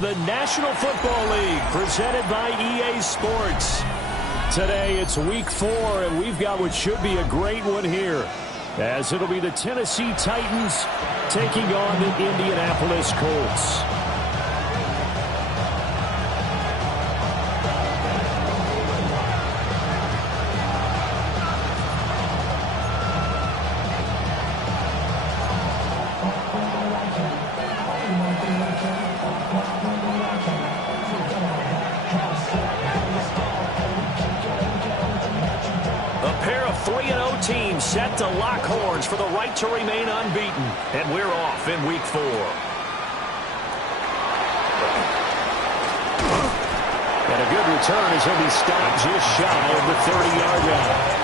the National Football League, presented by EA Sports. Today, it's Week 4, and we've got what should be a great one here, as it'll be the Tennessee Titans taking on the Indianapolis Colts. Teams set to lock horns for the right to remain unbeaten. And we're off in Week 4. And a good return as he'll be stopped just shy of the 30-yard line.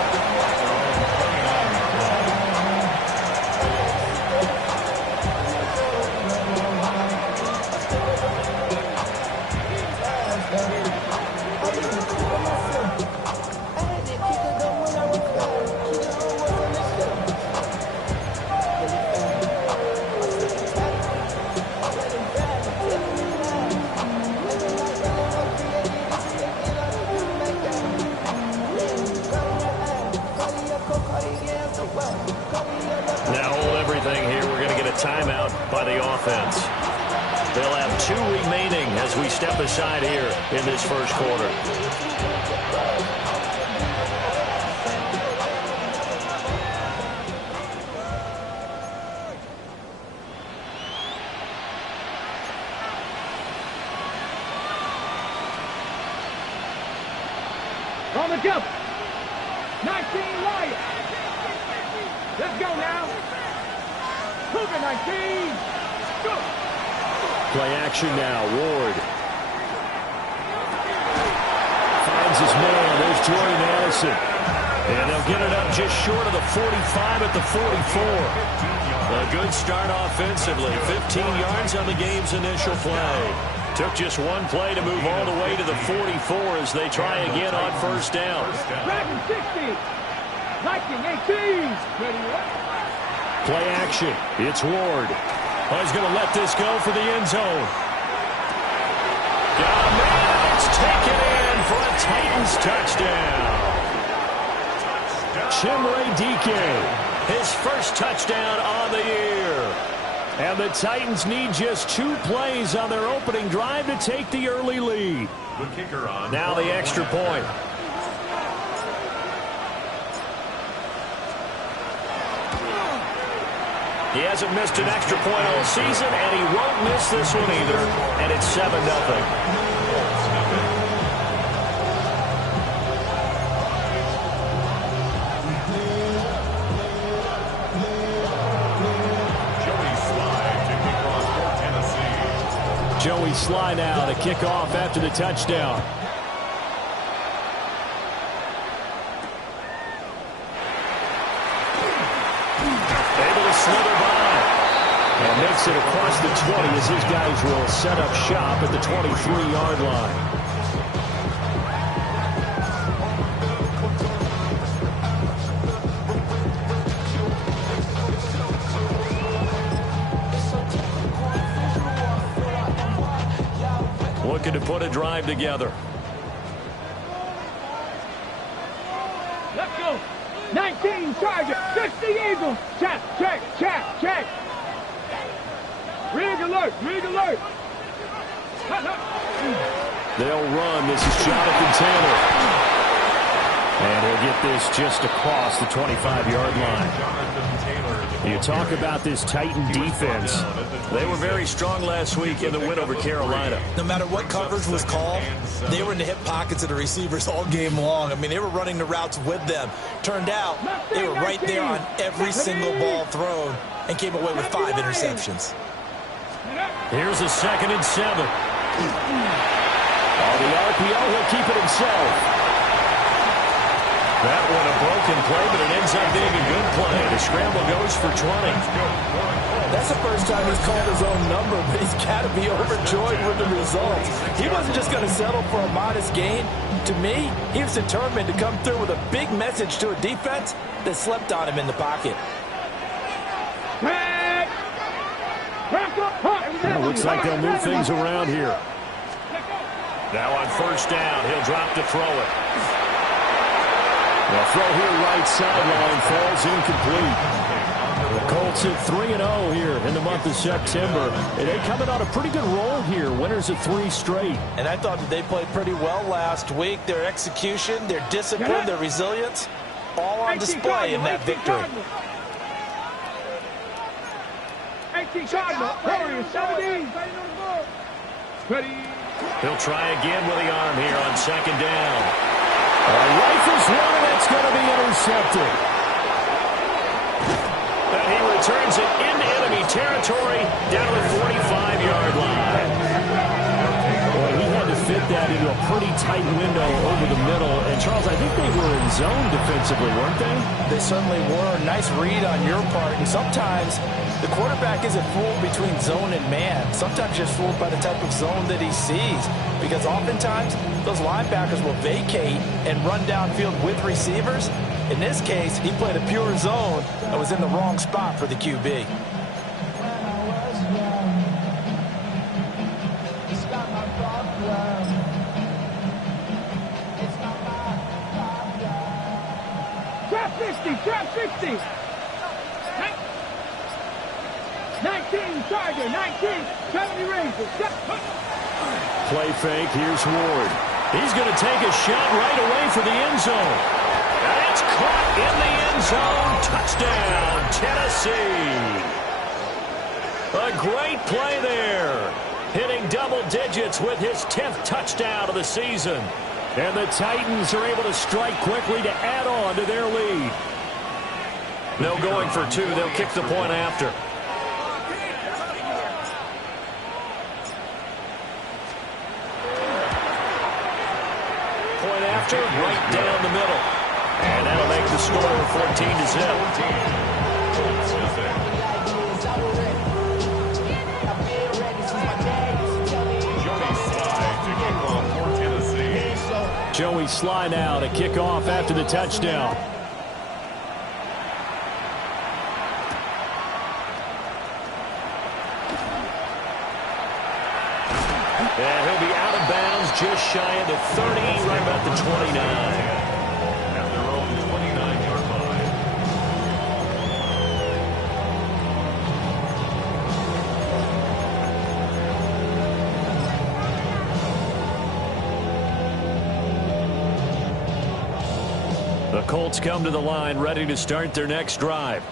Timeout by the offense. They'll have 2 remaining as we step aside here in this first quarter. On the jump. 19 Lions. Let's go now. 19. Go. Play action now. Ward finds his man. There's Jordan Addison. And they'll get it up just short of the 45 at the 44. A good start offensively. 15 yards on the game's initial play. Took just one play to move all the way to the 44 as they try again on first down. Dragon 60. Viking 18. Play action. It's Ward. Oh, he's going to let this go for the end zone. Got a man. It's taken in for a Titans touchdown. Chimere Dike, his first touchdown on the year. And the Titans need just 2 plays on their opening drive to take the early lead. The kicker on. Now the extra point. He hasn't missed an extra point all season, and he won't miss this one either. And it's 7-0. Joey Sly now to kick off after the touchdown. Able to slither by. And makes it across the 20 as his guys will set up shop at the 23-yard line. Looking to put a drive together. Let's go. 19 Chargers, 60 Eagles. Check, check, check, check. Rig alert, rig alert. They'll run. This is Jonathan Taylor. And he'll get this just across the 25-yard line. You talk about this Titan defense. They were very strong last week in the win over Carolina. No matter what coverage was called, they were in the hip pockets of the receivers all game long. I mean, they were running the routes with them. Turned out, they were right there on every single ball thrown and came away with 5 interceptions. Here's a 2nd and 7. Oh, the RPO, he'll keep it himself. That one a broken play, but it ends up being a good play. The scramble goes for 20. That's the first time he's called his own number, but he's got to be overjoyed with the results. He wasn't just going to settle for a modest gain. To me, he was determined to come through with a big message to a defense that slept on him in the pocket. Back! Back up! Looks like they'll move things around here. Now on first down, he'll drop to throw it. The throw here right sideline falls incomplete. The Colts at 3-0 here in the month of September. And they coming on a pretty good roll here. Winners of 3 straight. And I thought that they played pretty well last week. Their execution, their discipline, their resilience, all on display in that victory. 18 Cardinal, Warriors, 17. Ready. He'll try again with the arm here on second down. Rifles one, and it's going to be intercepted. And he returns it into enemy territory down to the 45-yard line. Boy, he had to fit that into a pretty tight window over the middle. And, Charles, I think they were in zone defensively, weren't they? They certainly were. Nice read on your part. And sometimes the quarterback isn't fooled between zone and man. Sometimes you're fooled by the type of zone that he sees. Because oftentimes, those linebackers will vacate and run downfield with receivers. In this case, he played a pure zone and was in the wrong spot for the QB. Trap 60. 19 Charger, 19, 70 Rangers. Play fake, here's Ward. He's going to take a shot right away for the end zone. And it's caught in the end zone. Touchdown, Tennessee. A great play there. Hitting double digits with his 10th touchdown of the season. And the Titans are able to strike quickly to add on to their lead. No going for 2. They'll kick the point after. Point after, right down the middle. And that'll make the score 14-0. Joey Sly now to kick off after the touchdown. And he'll be out of bounds just shy of the 30, right about the 29. At their own 29-yard line. The Colts come to the line ready to start their next drive.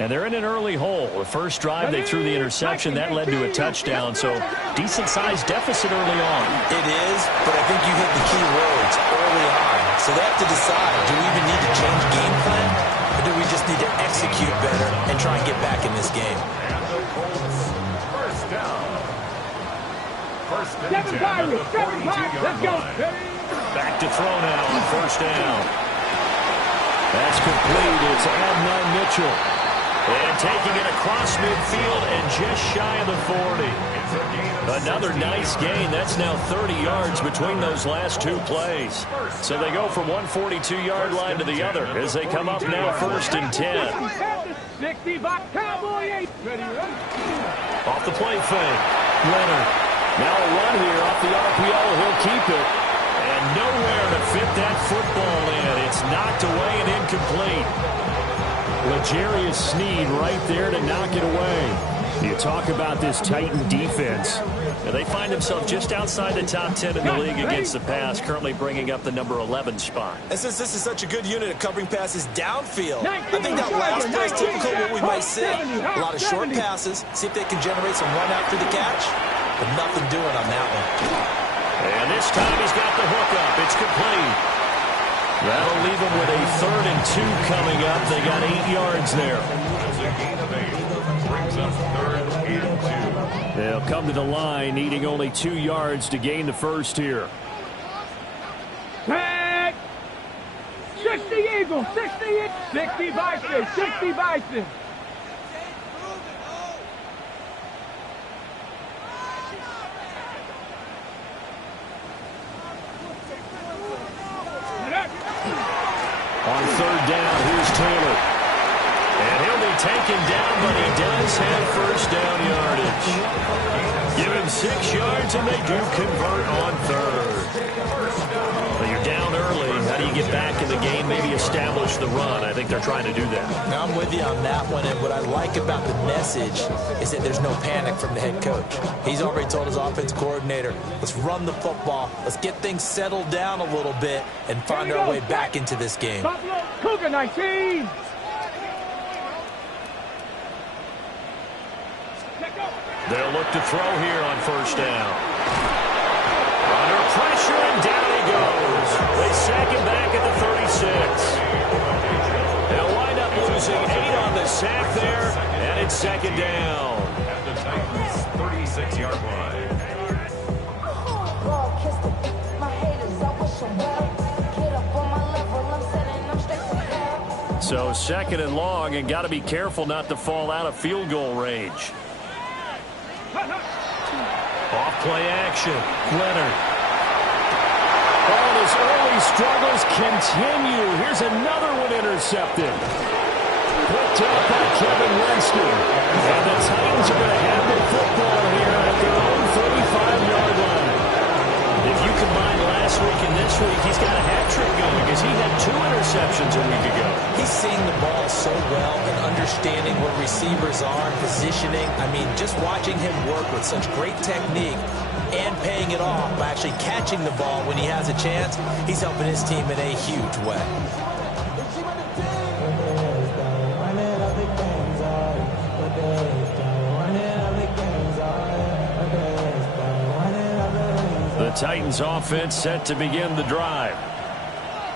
And they're in an early hole. The first drive, they threw the interception. That led to a touchdown. So decent-sized deficit early on. It is, but I think you hit the key words early on. So they have to decide, do we even need to change game plan? Or do we just need to execute better and try and get back in this game? And the Colts, first down. First and 10 at the 42-yard line. Back to throw now on first down. That's complete. It's Adnan Mitchell. And taking it across midfield and just shy of the 40. Another nice gain. That's now 30 yards between those last 2 plays. So they go from one 42-yard line to the other as they come up now first and 10. 60 by Cowboy 8. Off the play fake. Leonard. Now a run here off the RPO. He'll keep it. And nowhere to fit that football in. It's knocked away and incomplete. L'Jarius Sneed right there to knock it away. You talk about this Titan defense. And they find themselves just outside the top 10 in the league against the pass, currently bringing up the number 11 spot. And since this is such a good unit of covering passes downfield, I think that last play is typical of what we might see. A lot of short passes, see if they can generate some run after the catch, but nothing doing on that one. And this time he's got the hook up. It's complete. That'll leave them with a 3rd and 2 coming up. They got 8 yards there. That's a gain of 8. Brings up 3rd and 2. They'll come to the line, needing only 2 yards to gain the first here. 60 Eagles, 60 Bison, 60 Bison. On 3rd down, here's Taylor. And he'll be taken second down, but he does have first down yardage. Give him 6 yards, and they do convert on third. Well, you're down early. How do you get back in the game, maybe establish the run? I think they're trying to do that. Now, I'm with you on that one, and what I like about the message is that there's no panic from the head coach. He's already told his offense coordinator, let's run the football, let's get things settled down a little bit, and find our way back into this game. Cougar 19. They'll look to throw here on first down. Under pressure, and down he goes. They sack him back at the 36. They'll wind up losing 8 on the sack there, and it's second down. At the Titans' 36-yard line. So second and long, and got to be careful not to fall out of field goal range. Off play action. Leonard. Oh, his early struggles continue. Here's another one intercepted. Picked up by Kevin Winston. And the Titans are going to have the football here at their own 35-yard line. If you combine last week and this week, he's got a hat trick going because he had 2 interceptions a week ago. He's seeing the ball so well and understanding where receivers are and positioning. I mean, just watching him work with such great technique and paying it off by actually catching the ball when he has a chance, he's helping his team in a huge way. The Titans offense set to begin the drive.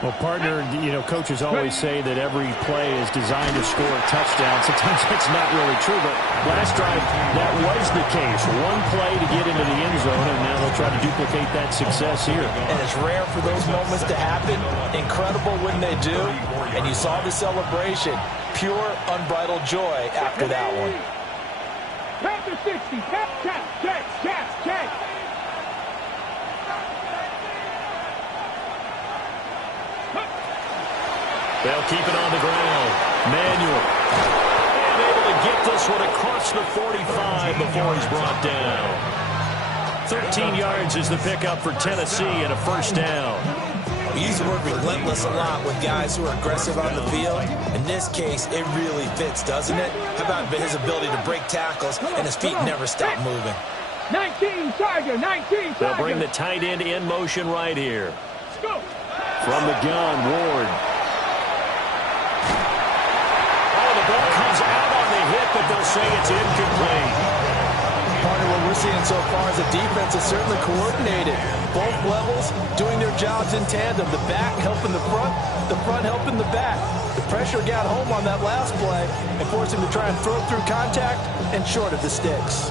Well, partner, you know, coaches always say that every play is designed to score a touchdown. Sometimes that's not really true, but last drive, that was the case. One play to get into the end zone, and now they'll try to duplicate that success here. And it's rare for those moments to happen. Incredible when they do. And you saw the celebration. Pure, unbridled joy after that one. Panther 60. Check. They'll keep it on the ground. Manuel. And able to get this one across the 45 before he's brought down. 13 yards is the pickup for Tennessee and a first down. We use the word relentless a lot with guys who are aggressive on the field. In this case, it really fits, doesn't it? How about his ability to break tackles and his feet never stop moving? 19 Charger. They'll bring the tight end in motion right here. From the gun, Ward. Ball comes out on the hit, but they'll say it's incomplete. Partner, what we're seeing so far is the defense is certainly coordinated. Both levels doing their jobs in tandem. The back helping the front helping the back. The pressure got home on that last play and forced him to try and throw through contact and short of the sticks.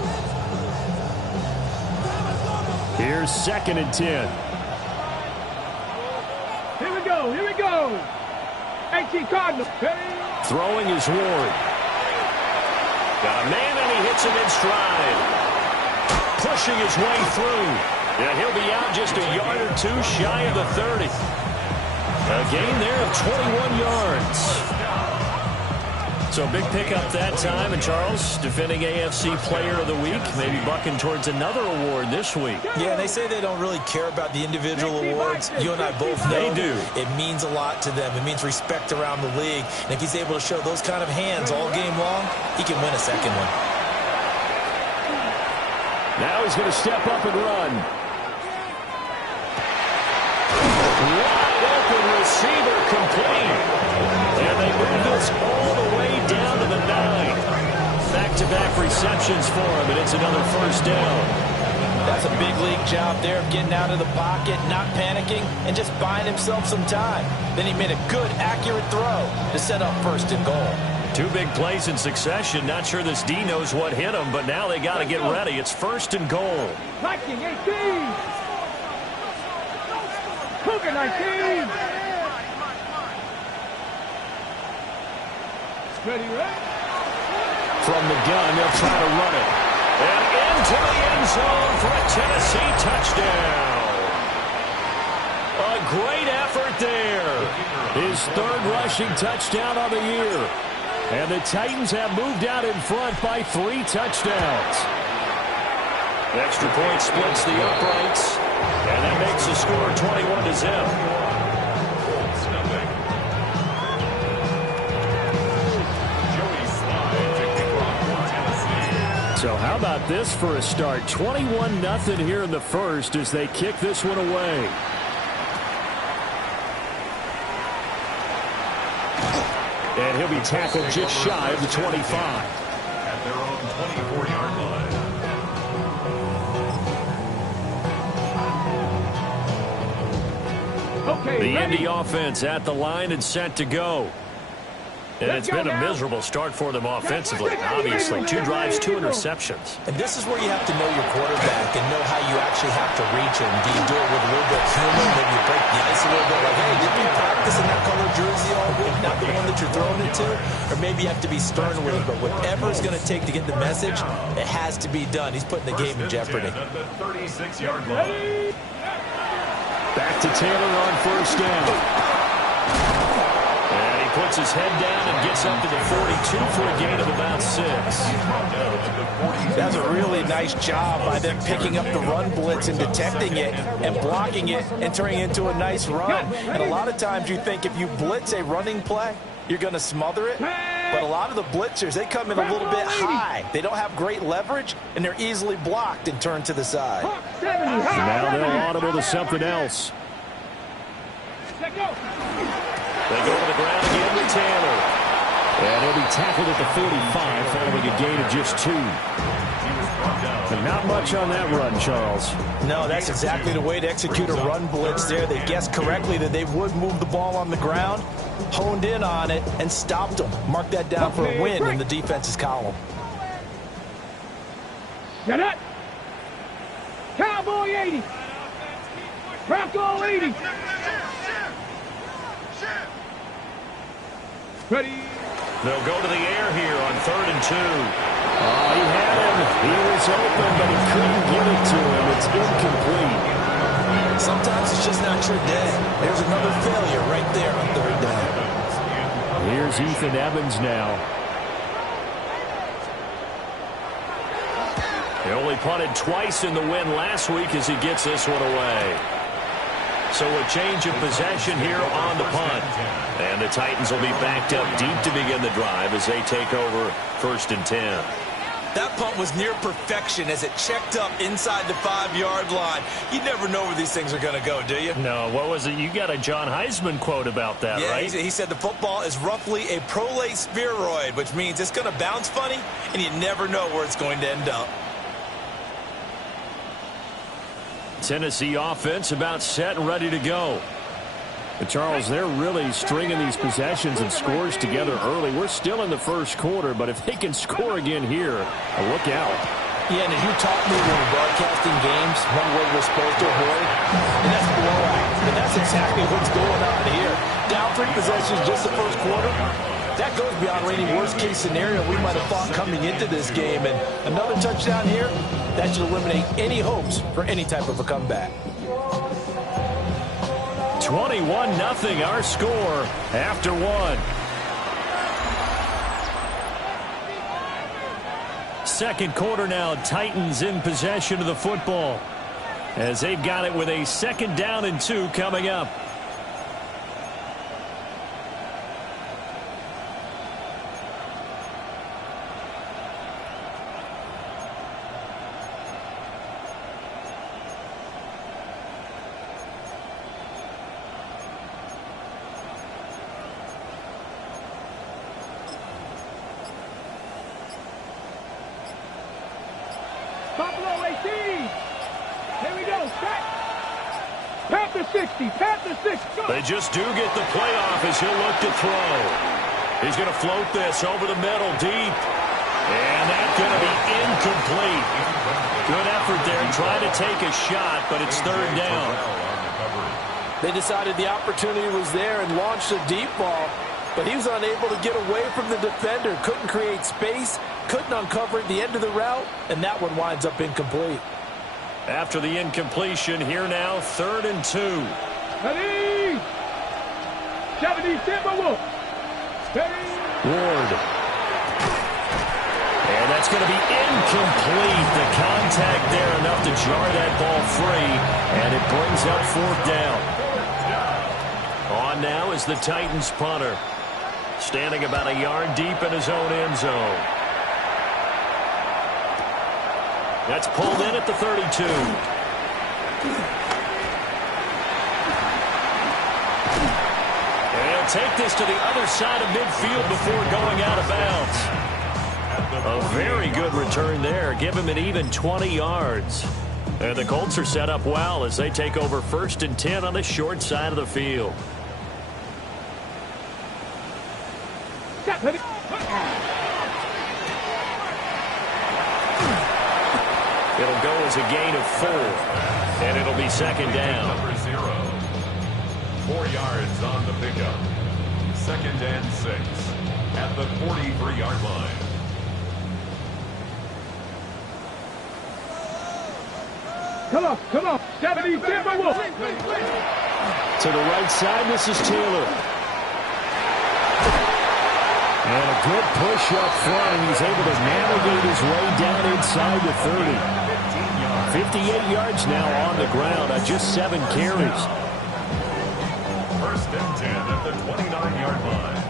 Here's 2nd and 10. Here we go. 18 Cardinals. Throwing is Ward. Got a man, and he hits him in stride. Pushing his way through. Yeah, he'll be out just a yard or 2 shy of the 30. A gain there of 21 yards. So big pickup that time. And Charles, defending AFC Player of the Week, maybe bucking towards another award this week. Yeah, they say they don't really care about the individual awards. You and I both know they do. It means a lot to them. It means respect around the league. And if he's able to show those kind of hands all game long, he can win a second one. Now he's going to step up and run. Wide open receiver complete. And they move this all the way down to the 9. Back-to-back receptions for him, and it's another first down. That's a big league job there of getting out of the pocket, not panicking, and just buying himself some time. Then he made a good, accurate throw to set up 1st and goal. 2 big plays in succession. Not sure this D knows what hit him, but now they got to get ready. It's 1st and goal. Viking 18. Cougar 19. Ready, right? From the gun, they'll try to run it. And into the end zone for a Tennessee touchdown. A great effort there. His 3rd rushing touchdown of the year. And the Titans have moved out in front by 3 touchdowns. Extra point splits the uprights. And that makes the score 21-0. So how about this for a start? 21-0 here in the first as they kick this one away. And he'll be tackled just shy of the 25. At their own 24-yard line. Okay, The ready? Indy offense at the line and set to go. And it's been a miserable start for them offensively. Obviously, 2 drives, 2 interceptions. And this is where you have to know your quarterback and know how you actually have to reach him. Do you do it with a little bit of humor? Maybe you break the ice a little bit like, hey, didn't we practice in that color jersey all week? Not the one that you're throwing it to? Or maybe you have to be stern with it. But whatever it's going to take to get the message, it has to be done. He's putting the game in jeopardy. At the 36-yard line. Back to Taylor on first down. Puts his head down and gets up to the 42 for a gain of about 6. That's a really nice job by them picking up the run blitz and detecting it and blocking it and turning it into a nice run. And a lot of times you think if you blitz a running play, you're going to smother it. But a lot of the blitzers, they come in a little bit high. They don't have great leverage, and they're easily blocked and turned to the side. Now they'll audible to something else. They go to the ground again with Taylor. And he'll be tackled at the 45 following a gain of just 2. But not much on that run, Charles. No, that's exactly the way to execute a run blitz there. They guessed correctly that they would move the ball on the ground, honed in on it, and stopped them. Mark that down for a win in the defense's column. Get it. Cowboy 80. Bronco 80. Ready. They'll go to the air here on 3rd and 2. Oh, he had him. He was open, but he couldn't get it to him. It's incomplete. Sometimes it's just not your day. There's another failure right there on 3rd down. Here's Ethan Evans now. He only punted twice in the win last week as he gets this one away. So a change of possession here on the punt. And the Titans will be backed up deep to begin the drive as they take over 1st and 10. That punt was near perfection as it checked up inside the 5-yard line. You never know where these things are going to go, do you? No, what was it? You got a John Heisman quote about that, yeah, right? He said the football is roughly a prolate spheroid, which means it's going to bounce funny, and you never know where it's going to end up. Tennessee offense about set and ready to go. But Charles, they're really stringing these possessions and scores together early. We're still in the first quarter, but if they can score again here, look out. Yeah, and as you taught me when we're broadcasting games, one word we're supposed to avoid, and that's blowout. And that's exactly what's going on here. Down 3 possessions just the first quarter. That goes beyond any worst-case scenario we might have thought coming into this game. And another touchdown here, that should eliminate any hopes for any type of a comeback. 21-0 our score after 1. Second quarter now, Titans in possession of the football as they've got it with a 2nd down and 2 coming up. Buffalo 18. Here we go. Set. Panther 60. Panther 60. Go. They just do get the playoff as he'll look to throw. He's going to float this over the middle deep. And that's going to be incomplete. Good effort there trying to take a shot, but it's 3rd down. They decided the opportunity was there and launched a deep ball, but he was unable to get away from the defender, couldn't create space, couldn't uncover at the end of the route, and that one winds up incomplete. After the incompletion, here now, 3rd and 2. Ready. 70 Timberwolves. Ready. Ward And that's going to be incomplete. The contact there enough to jar that ball free, and it brings up fourth down. On now is the Titans punter, standing about a yard deep in his own end zone. That's pulled in at the 32. And he'll take this to the other side of midfield before going out of bounds. A very good return there. Give him an even 20 yards. And the Colts are set up well as they take over 1st and 10 on the short side of the field. It'll go as a gain of 4. And it'll be 2nd down. Number 0. 4 yards on the pickup. 2nd and 6 at the 43-yard line. Come on. 70, Timberwolves. To the right side, this is Taylor. And a good push up front, and he's able to navigate his way down inside the 30. 58 yards now on the ground on just 7 carries. 1st and 10 at the 29-yard line.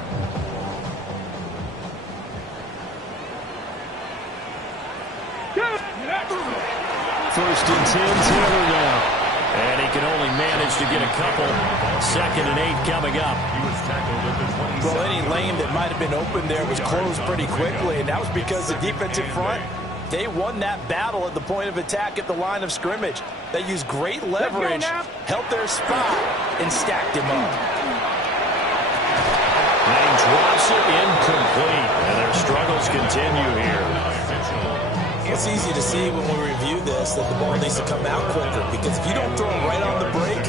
First and 10, Taylor now. And he can only manage to get a couple. 2nd and 8 coming up. He was tackled at the 27. Well, any lane that might have been open there was closed pretty quickly, and that was because the defensive front, they won that battle at the point of attack at the line of scrimmage. They used great leverage, held their spot, and stacked him up. And he drops it incomplete. And their struggles continue here. It's easy to see when we review this that the ball needs to come out quicker, because if you don't throw it right on the break,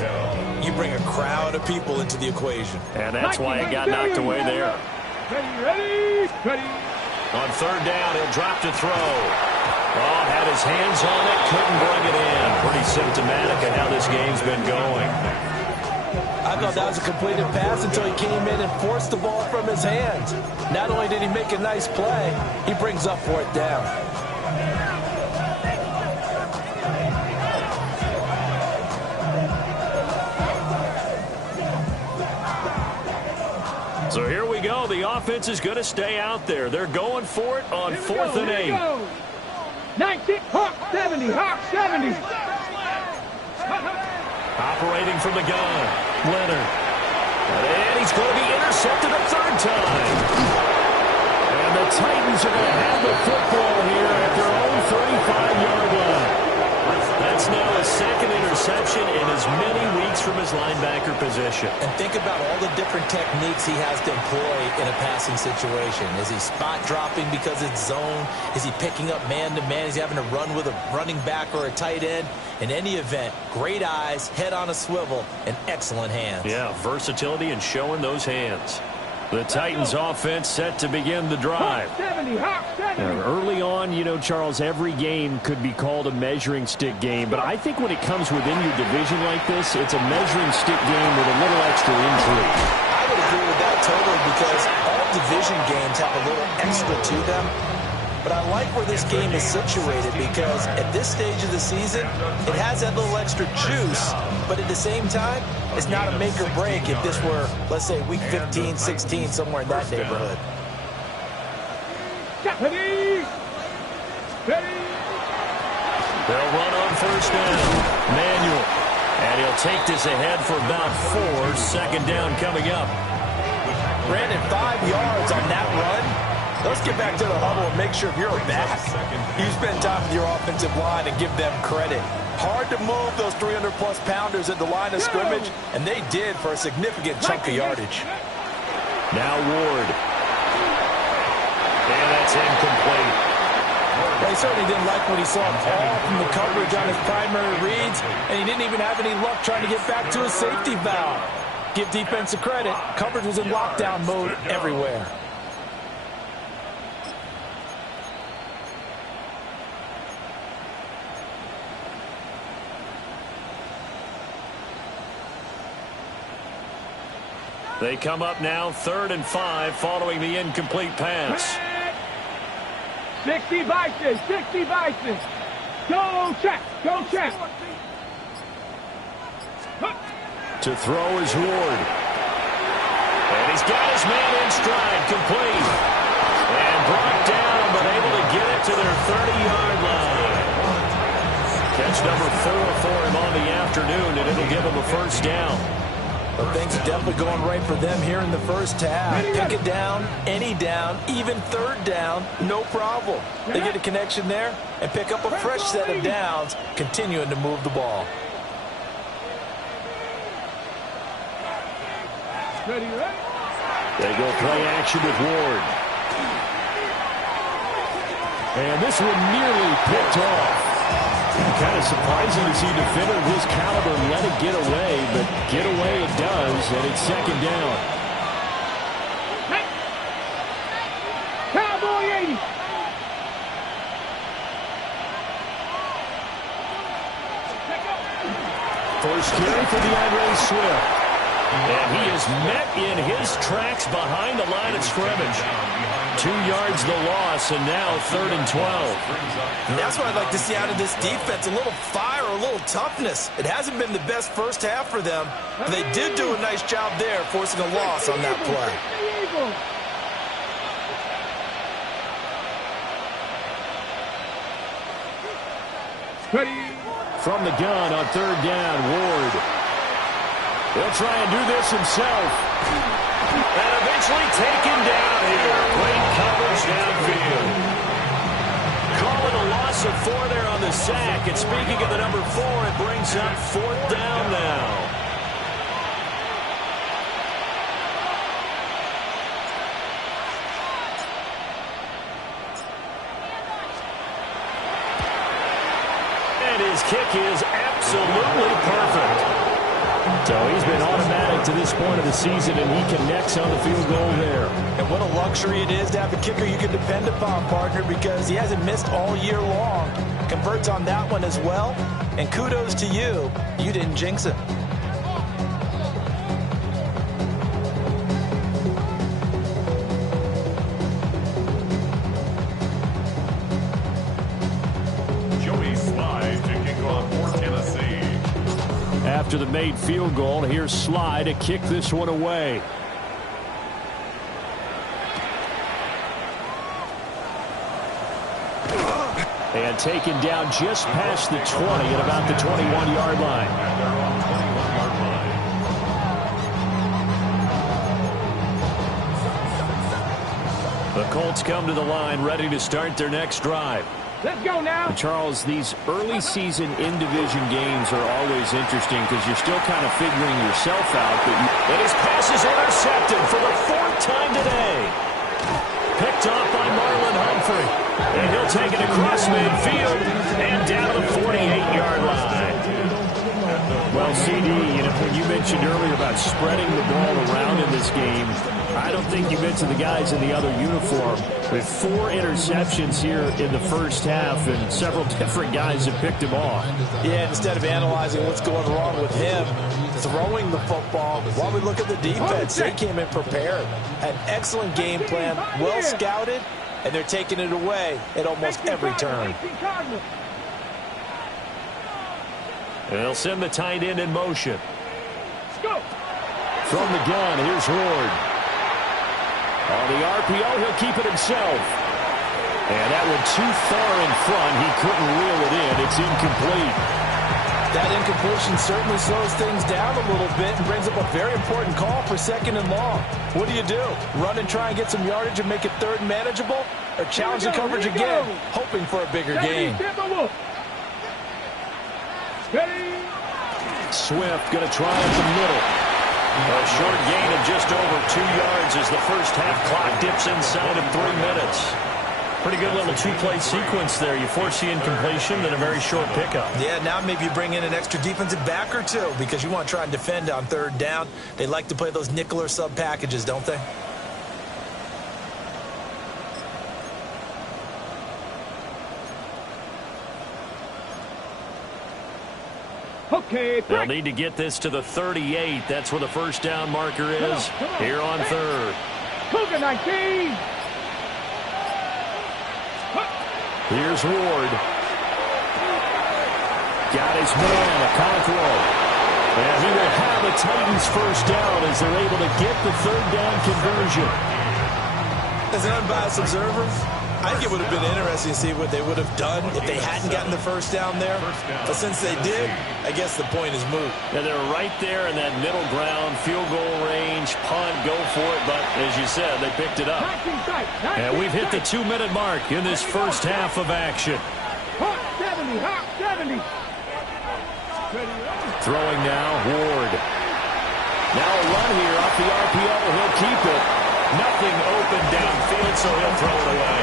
you bring a crowd of people into the equation. And that's why it got knocked away there. Ready. On 3rd down, he'll drop to throw. Oh, had his hands on it, couldn't bring it in. Pretty symptomatic of how this game's been going. I thought that was a completed pass until he came in and forced the ball from his hands. Not only did he make a nice play, he brings up 4th down. So here we go. The offense is going to stay out there. They're going for it on 4th and 8. 19, Hawk 70, Hawk 70. Operating from the gun, Leonard. And he's going to be intercepted a 3rd time. And the Titans are going to have the football here at their own 35-yard line. That's now his 2nd interception in as many weeks from his linebacker position. And think about all the different techniques he has to employ in a passing situation. Is he spot dropping because it's zone? Is he picking up man-to-man? Is he having to run with a running back or a tight end? In any event, great eyes, head on a swivel, and excellent hands. Yeah, versatility and showing those hands. The Titans offense set to begin the drive. Early on, you know, Charles, every game could be called a measuring stick game, but I think when it comes within your division like this, it's a measuring stick game with a little extra intrigue. I would agree with that totally, because all division games have a little extra to them. But I like where this game is situated, because at this stage of the season, it has that little extra juice, but at the same time, it's not a make or break if this were, let's say, week 15, 16, somewhere in that neighborhood. They'll run on 1st down. Manuel. And he'll take this ahead for about 4. 2nd down coming up. Brandon, 5 yards on that run. Let's get back to the huddle and make sure if you're a back, you spend time with your offensive line and give them credit. Hard to move those 300-plus pounders at the line of scrimmage, and they did for a significant chunk of yardage. Now Ward. And that's incomplete. Well, he certainly didn't like what he saw all from the coverage on his primary reads, and he didn't even have any luck trying to get back to his safety valve. Give defense a credit. Coverage was in lockdown mode everywhere. They come up now 3rd and 5 following the incomplete pass. 60 Bison, 60 Bison. Go check, go check. To throw is Ward. And he's got his man in stride, complete. And brought down, but able to get it to their 30-yard line. Catch number 4 for him on the afternoon, and it'll give him a first down. Well, things are definitely going right for them here in the first half. Pick it down, any down, even third down, no problem. They get a connection there and pick up a fresh set of downs, continuing to move the ball. Ready, ready? They go play action with Ward. And this one nearly picked off. Kind of surprising to see a defender of his caliber let it get away, but get away it does, and it's second down. Hey. Cowboy 80. First carry for DeAndre Swift. And he is met in his tracks behind the line of scrimmage. 2 yards the loss, and now 3rd and 12. And that's what I'd like to see out of this defense, a little fire, a little toughness. It hasn't been the best first half for them, but they did do a nice job there, forcing a loss on that play. Ready. From the gun on 3rd down, Ward. He'll try and do this himself. And eventually taken down here. Great coverage downfield. Call it a loss of 4 there on the sack. And speaking of the number 4, it brings up 4th down now. And his kick is absolutely perfect. So he's been automatic to this point of the season, and he connects on the field goal there. And what a luxury it is to have a kicker you can depend upon, partner, because he hasn't missed all year long. Converts on that one as well. And kudos to you. You didn't jinx it. After the made field goal, here's Sly to kick this one away. And taken down just past the 20 at about the 21-yard line. The Colts come to the line ready to start their next drive. Let's go now. Charles, these early season in-division games are always interesting because you're still kind of figuring yourself out. And his pass is intercepted for the 4th time today. Picked off by Marlon Humphrey. And he'll take it across midfield and down to the 48-yard line. Well, CD, when you mentioned earlier about spreading the ball around in this game, I don't think you mentioned the guys in the other uniform. With 4 interceptions here in the first half, and several different guys have picked him off. Yeah, instead of analyzing what's going wrong with him, throwing the football, while we look at the defense, they came in prepared. An excellent game plan, well scouted, and they're taking it away at almost every turn. They'll send the tight end in motion. Let's go. From the gun, here's Ward. On the RPO, he'll keep it himself. And that one too far in front. He couldn't reel it in. It's incomplete. That incompletion certainly slows things down a little bit and brings up a very important call for 2nd and long. What do? Run and try and get some yardage and make it 3rd and manageable? Or challenge the coverage again, hoping for a bigger gain? Swift going to try up the middle. A short gain of just over 2 yards as the first half clock dips inside of 3 minutes. Pretty good little 2-play sequence there. You force the incompletion, then a very short pickup. Yeah, now maybe you bring in an extra defensive back or 2 because you want to try and defend on 3rd down. They like to play those nickel or sub packages, don't they? Okay, they'll need to get this to the 38. That's where the first down marker is. Here on 3rd. Cougar 19. Here's Ward. Got his man, Okonkwo. And he will have the Titans first down as they're able to get the third down conversion. As an unbiased observer, I think it would have been interesting to see what they would have done if they hadn't gotten the first down there. But since they did, I guess the point is moot. And they're right there in that middle ground, field goal range, punt, go for it. But as you said, they picked it up. And we've hit the 2-minute mark in this first half of action. Hot 70, hot 70. Throwing now, Ward. Now a run here off the RPO. He'll keep it. Nothing open downfield, so he'll throw it away.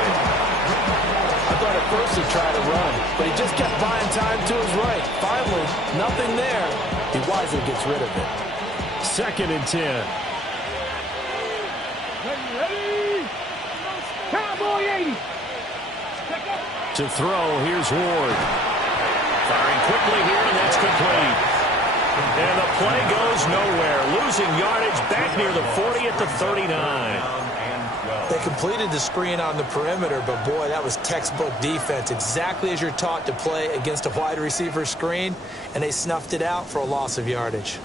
I thought at first he tried to run, but he just kept buying time to his right. Finally, nothing there. He wisely gets rid of it. 2nd and 10. Ready. Cowboy 80. To throw, here's Ward. Firing quickly here, and that's complete. And the play goes nowhere. Losing yardage back near the 40 at the 39. They completed the screen on the perimeter, but boy, that was textbook defense. Exactly as you're taught to play against a wide receiver screen, and they snuffed it out for a loss of yardage.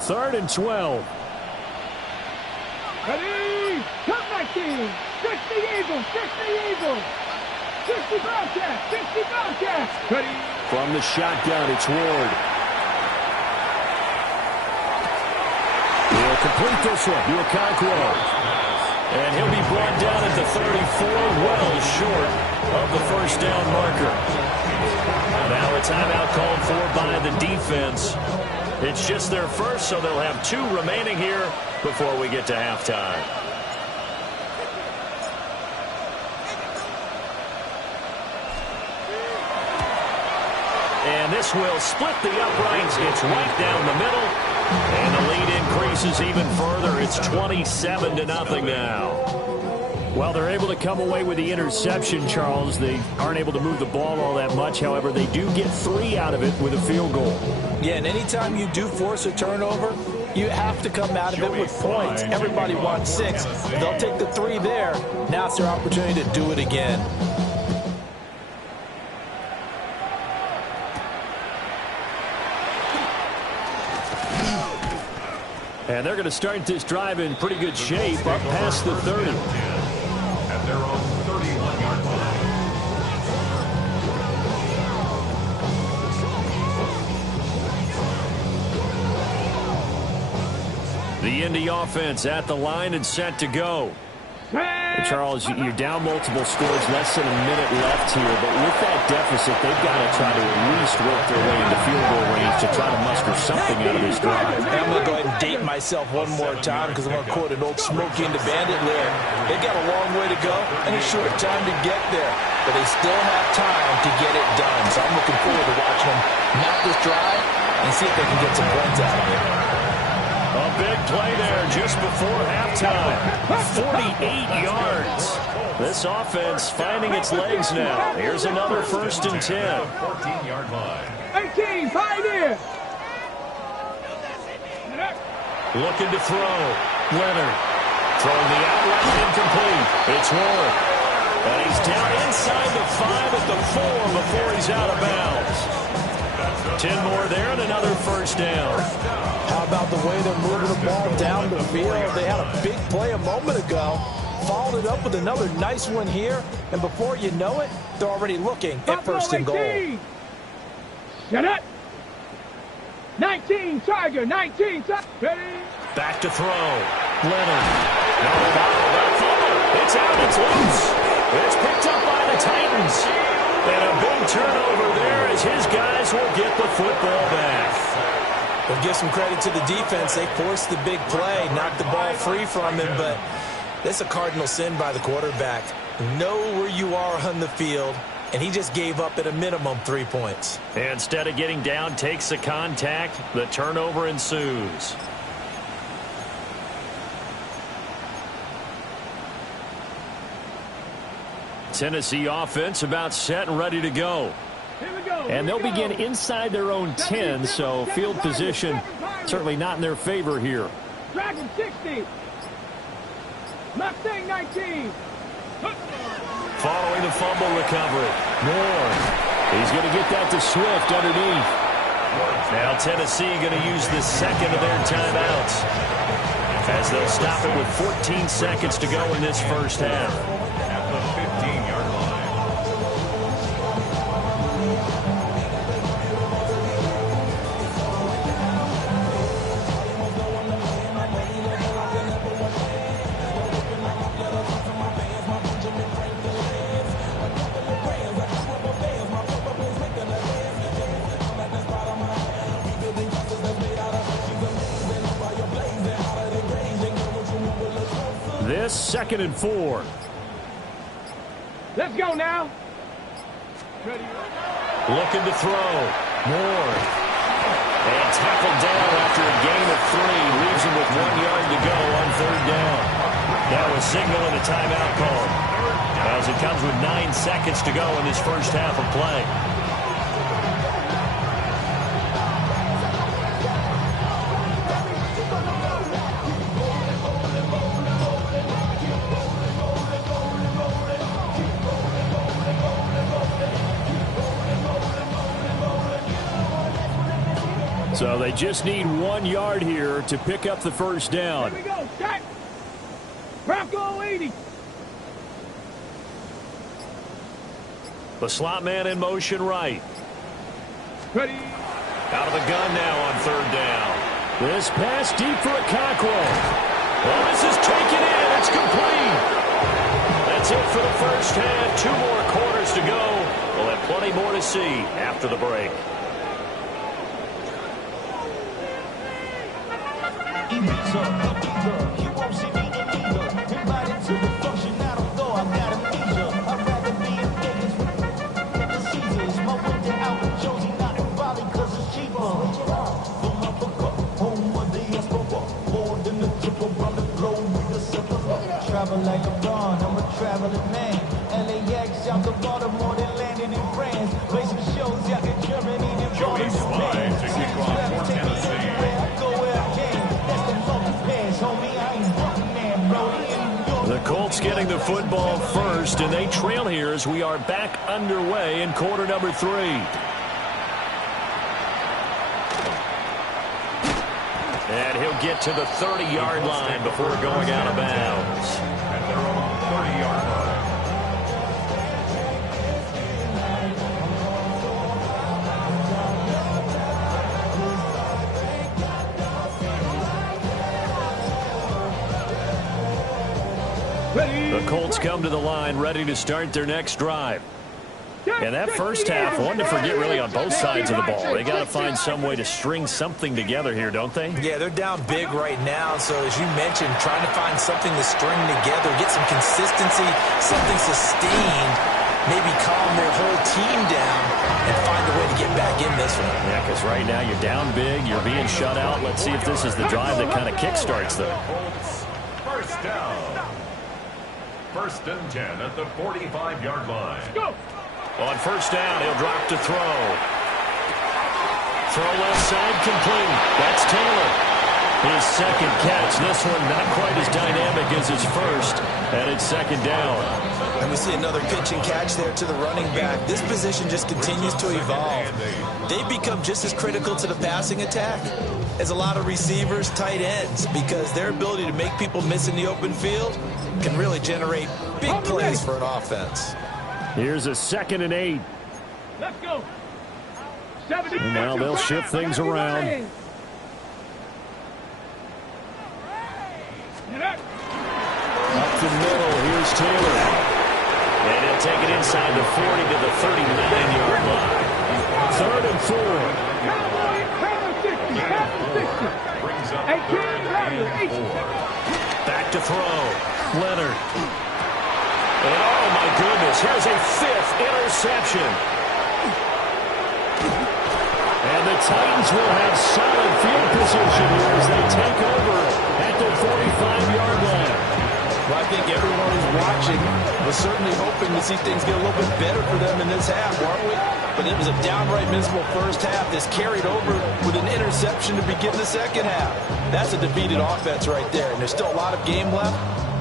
Third and 12. Ready. Come back team. 60 Eagles. 60 Eagles. 60 Bobcats. 60 Bobcats. Ready. From the shotgun, it's Ward. He'll complete this one to Okonkwo. And he'll be brought down at the 34, well short of the first down marker. Now a timeout called for by the defense. It's just their first, so they'll have 2 remaining here before we get to halftime. And this will split the uprights. It's right down the middle. And the lead increases even further. It's 27-0 now. Well, they're able to come away with the interception, Charles. They aren't able to move the ball all that much. However, they do get 3 out of it with a field goal. Yeah, and anytime you do force a turnover, you have to come out of it with points. Everybody wants 6. They'll take the 3 there. Now it's their opportunity to do it again. And they're going to start this drive in pretty good shape up past the 30. At their own 31-yard line. The Indy offense at the line and set to go. Charles, you're down multiple scores, less than a minute left here, but with that deficit, they've got to try to at least work their way into field goal range to try to muster something out of this drive. And I'm going to go ahead and date myself one more time because I'm going to quote an old Smokey and the Bandit lyric. They've got a long way to go and a short time to get there, but they still have time to get it done. So I'm looking forward to watching them mount this drive and see if they can get some points out of it. A big play there just before halftime. 48 yards. This offense finding its legs now. Here's another 1st and 10. 14-yard line. 18, Pioneer. Looking to throw. Leonard. Throwing the outright incomplete. It's Ward. And he's down inside the 5 at the 4 before he's out of bounds. 10 more there and another first down. How about the way they're moving the ball down the field? They had a big play a moment ago, followed it up with another nice one here, and before you know it, they're already looking at 1st and goal. Shut up. 19, Tiger, 19, Ready. Back to throw. Leonard. It's out, it's loose. It's picked up by the Titans. And a big turnover there as his guys will get the football back. We'll give some credit to the defense. They forced the big play, knocked the ball free from him, but that's a cardinal sin by the quarterback. Know where you are on the field, and he just gave up at a minimum 3 points. And instead of getting down, takes the contact. The turnover ensues. Tennessee offense about set and ready to go. And they'll begin inside their own 10, so field position certainly not in their favor here. Dragon 60. Mustang 19. Following the fumble recovery. Moore. He's going to get that to Swift underneath. Now Tennessee going to use the second of their timeouts, as they'll stop it with 14 seconds to go in this first half. At the 15-yard line. This 2nd and 4. Let's go now. Looking to throw. Moore. And tackled down after a gain of 3. Leaves him with 1 yard to go on 3rd down. That was signaling a timeout call, as it comes with 9 seconds to go in this first half of play. So they just need 1 yard here to pick up the first down. Here we go. Jack. Bronco 80. The slot man in motion right. Ready. Out of the gun now on 3rd down. This pass deep for a Cockrell. Well, this is taken in. It's complete. That's it for the first half. 2 more quarters to go. We'll have plenty more to see after the break. Travel like a Bron, I'm a traveling man. LAX out to Baltimore, then landed in France. Play some shows out in Germany, then Joey Slide to kick off for Tennessee. The Colts getting the football first, and they trail here as we are back underway in quarter number 3. And he'll get to the 30-yard line before going out of bounds. At their own 30-yard line. The Colts come to the line ready to start their next drive. And that first half, one to forget really on both sides of the ball. They got to find some way to string something together here, don't they? Yeah, they're down big right now. So as you mentioned, trying to find something to string together, get some consistency, something sustained, maybe calm their whole team down and find a way to get back in this one. Yeah, because right now you're down big, you're being shut out. Let's see if this is the drive that kind of kickstarts them. First down. 1st and 10 at the 45-yard line. Go. On first down, he'll drop to throw. Throw left side complete. That's Taylor. His 2nd catch. This one not quite as dynamic as his first. And it's 2nd down. And we see another pitch and catch there to the running back. This position just continues to evolve. They've become just as critical to the passing attack as a lot of receivers, tight ends, because their ability to make people miss in the open field can really generate big plays for an offense. Here's a 2nd and 8. Let's go. And now they'll shift things around. Up the middle, here's Taylor. And he'll take it inside the 40 to the 39-yard line. 3rd and 4. Brings up 3rd and 4. Back to throw. Leonard. And oh my goodness, here's a 5th interception. And the Titans will have solid field position here as they take over at the 45-yard line. Well, I think everyone who's watching was certainly hoping to see things get a little bit better for them in this half, weren't we? but it was a downright miserable first half. This carried over with an interception to begin the second half. That's a defeated offense right there, and there's still a lot of game left.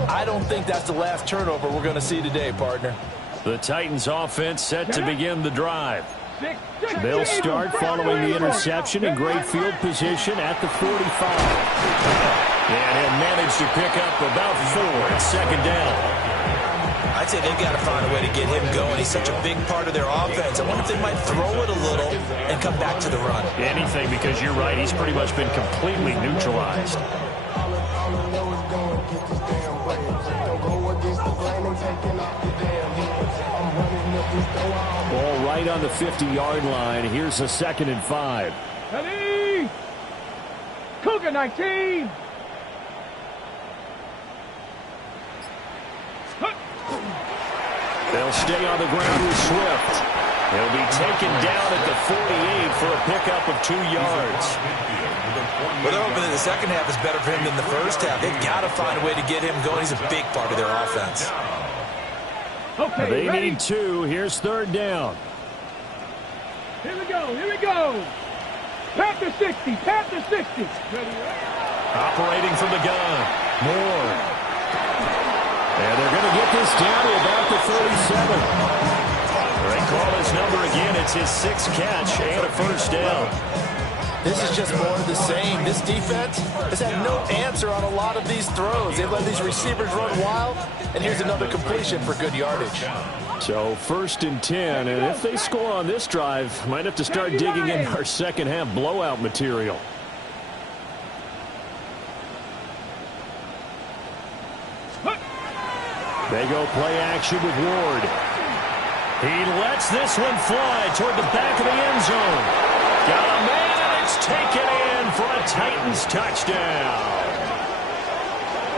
I don't think that's the last turnover we're going to see today, partner. The Titans offense set to begin the drive. They'll start following the interception in great field position at the 45. And he'll manage to pick up about 4 at second down. I'd say they've got to find a way to get him going. He's such a big part of their offense. I wonder if they might throw it a little and come back to the run. Anything, because you're right. He's pretty much been completely neutralized. Ball right on the 50-yard line. Here's a 2nd and 5. Ready? Cougar 19. They'll stay on the ground with Swift. He'll be taken down at the 48 for a pickup of 2 yards. Well, they're hoping that the second half is better for him than the first half. They've got to find a way to get him going. He's a big part of their offense. Okay, They ready? need 2. Here's 3rd down. Here we go. Here we go. Panther 60. Panther 60. Operating from the gun. Moore. And they're going to get this down to about the 37. They call his number again. It's his 6th catch and a first down. This is just more of the same. This defense has had no answer on a lot of these throws. They've let these receivers run wild, and here's another completion for good yardage. So 1st and 10, and if they score on this drive, might have to start digging in our second half blowout material. They go play action with Ward. He lets this one fly toward the back of the end zone. Got a man, and it's taken in for a Titans touchdown.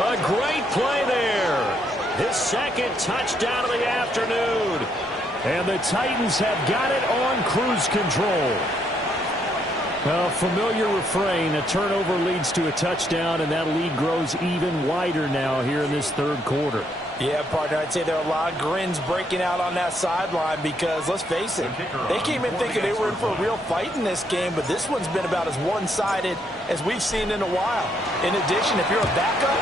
A great play there. His 2nd touchdown of the afternoon. And the Titans have got it on cruise control. A familiar refrain, a turnover leads to a touchdown, and that lead grows even wider now here in this 3rd quarter. Yeah, partner, I'd say there are a lot of grins breaking out on that sideline because, let's face it, they came in thinking they were in for a real fight in this game, but this one's been about as one-sided as we've seen in a while. In addition, if you're a backup,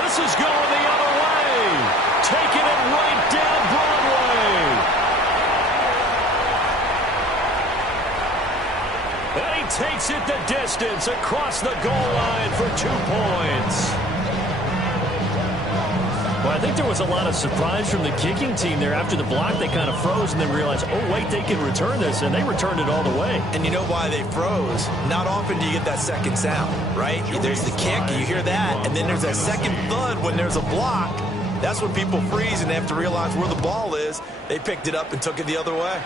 this is going the other way. Taking it right down Broadway. And he takes it the distance across the goal line for 2 points. Well, I think there was a lot of surprise from the kicking team there. After the block, they kind of froze and then realized, oh, wait, they can return this, and they returned it all the way. And you know why they froze? Not often do you get that second sound, right? There's the kick, you hear that, and then there's that second thud when there's a block. That's when people freeze and they have to realize where the ball is. They picked it up and took it the other way.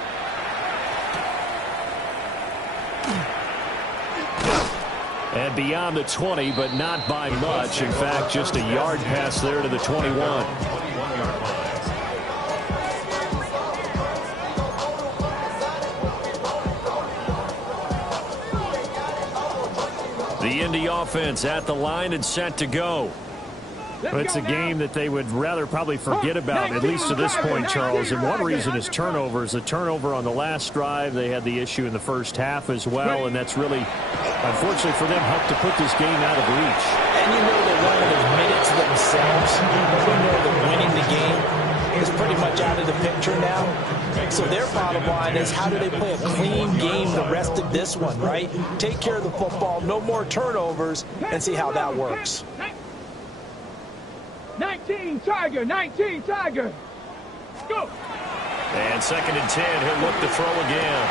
And beyond the 20, but not by much. In fact, just a yard pass there to the 21. The Indy offense at the line and set to go. But it's a game that they would rather probably forget about, at least to this point, Charles. And one reason is turnovers. A turnover on the last drive. They had the issue in the first half as well, and that's really, unfortunately for them, helped to put this game out of reach. and you know they want to admit it to themselves, they know that winning the game is pretty much out of the picture now. So their bottom line is, how do they play a clean game the rest of this one, right? Take care of the football, no more turnovers, and see how that works. 19 Tiger, 19 Tiger. Go. And 2nd and 10, he'll look to throw again.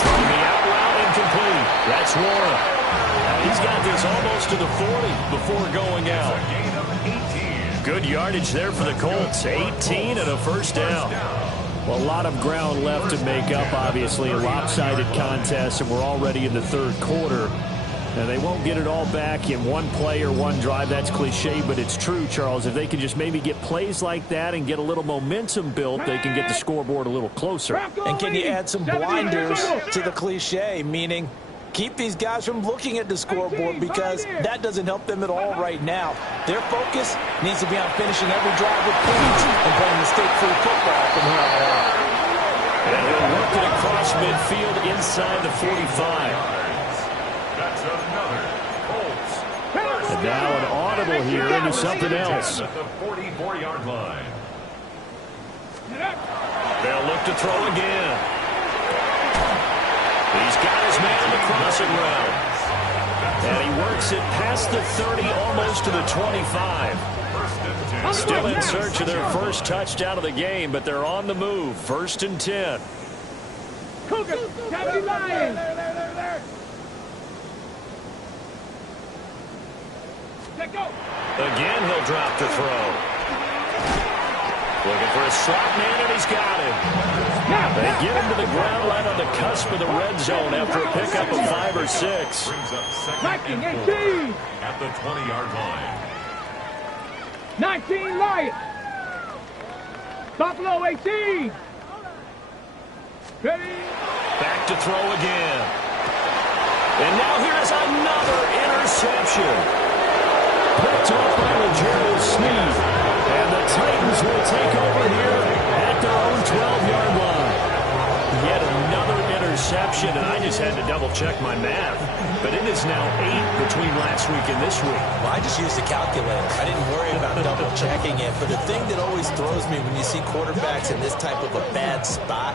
Throwing the out route incomplete. That's Warren. He's got this almost to the 40 before going out. Good yardage there for the Colts. 18 and a first down. Well, a lot of ground left to make up, obviously. A lopsided contest, and we're already in the third quarter. And they won't get it all back in one play or one drive. That's cliche, but it's true, Charles. If they can just maybe get plays like that and get a little momentum built, they can get the scoreboard a little closer. And can you add some blinders to the cliche, meaning keep these guys from looking at the scoreboard, because that doesn't help them at all right now. Their focus needs to be on finishing every drive with points and playing mistake-free football from here on out. And he'll work it across midfield inside the 45. That's another Colts. And now an audible here into something else. At the 44-yard line. They'll look to throw again. He's got his man in the crossing route. And he works it past the 30, almost to the 25. Still in search of their first touchdown of the game, but they're on the move. 1st and 10. Cougar, Tabby Lions. Let go. Again, he'll drop to throw. Looking for a slot man, and he's got him. They get him to the ground right on the cusp of the red zone after a pickup of 5 or 6. Brings up 2nd Viking and 18. 4 at the 20-yard line. 19 Lions. Buffalo 18. Ready. Back to throw again. And now here is another interception. Picked off by Legero Sneed. And the Titans will take over here at their own 12-yard line. Yet another interception, and I just had to double-check my math. But it is now 8 between last week and this week. Well, I just used a calculator. I didn't worry about double-checking it. But the thing that always throws me when you see quarterbacks in this type of a bad spot,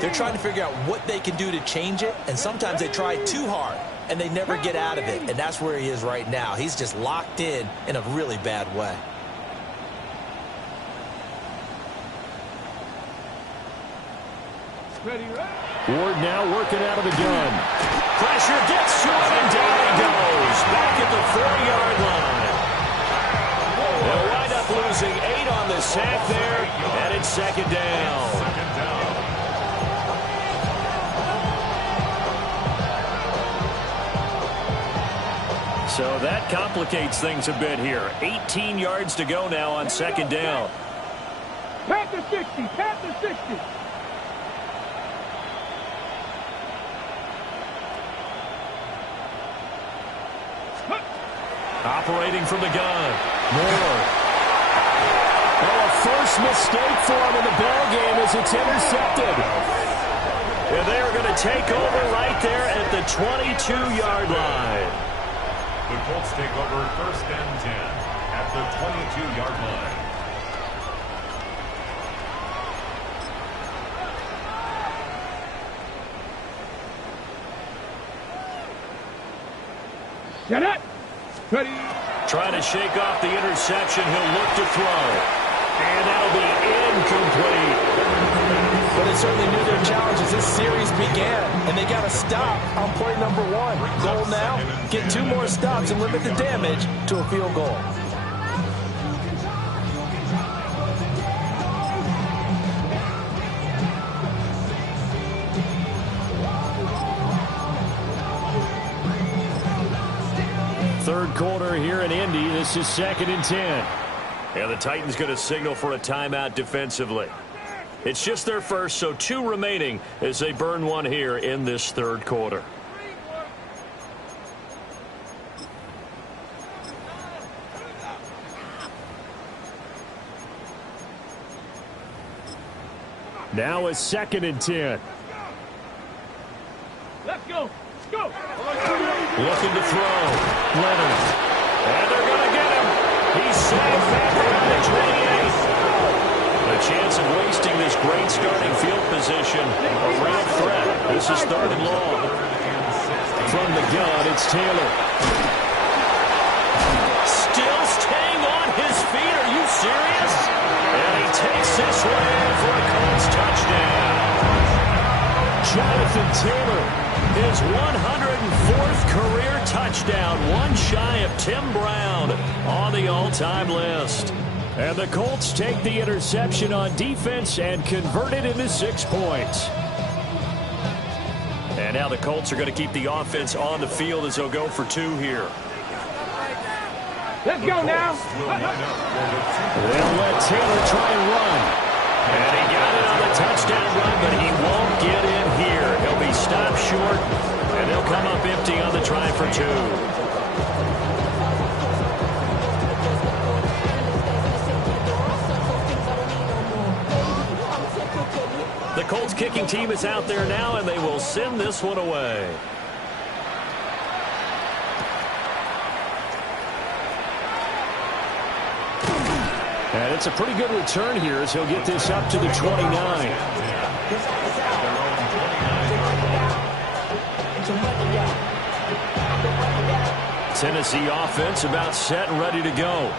they're trying to figure out what they can do to change it, and sometimes they try too hard, and they never get out of it. And that's where he is right now. He's just locked in a really bad way. Ward now working out of the gun. Pressure gets to him, and down he goes. Back at the 4-yard line. They'll wind up losing 8 on the sack there, and it's 2nd down. So that complicates things a bit here. 18 yards to go now on 2nd down. Panther 60. Panther 60. Operating from the gun. Moore. Oh, a first mistake for him in the ball game as it's intercepted. And they are going to take over right there at the 22-yard line. The Colts take over 1st and 10 at the 22-yard line. Shut up. Ready. Trying to shake off the interception. He'll look to throw. And that'll be incomplete. But they certainly knew their challenge as this series began, and they got to stop on play number 1. Goal now, get 2 more stops and limit the damage to a field goal. Third quarter here in Indy. This is 2nd and 10. And the Titans going to signal for a timeout defensively. It's just their first, so 2 remaining as they burn 1 here in this third quarter. Now it's 2nd and 10. Let's go. Go. Looking to throw. Leonard. And they're going to get him. He's safe back around the 28. A chance of wasting this great starting field position. A real threat. This is 3rd and long. From the gun, it's Taylor. Still staying on his feet. Are you serious? And he takes this one in for a Colts touchdown. Jonathan Taylor. His 104th career touchdown, 1 shy of Tim Brown on the all-time list. And the Colts take the interception on defense and convert it into 6 points. And now the Colts are going to keep the offense on the field as they'll go for 2 here. Let's go now. They'll let Taylor try and run. And he got it on the touchdown run, but he won't get in here. He'll be stopped short, and they'll come up empty on the try for 2. The Colts kicking team is out there now, and they will send this one away. And it's a pretty good return here as he'll get this up to the 29. Tennessee offense about set and ready to go.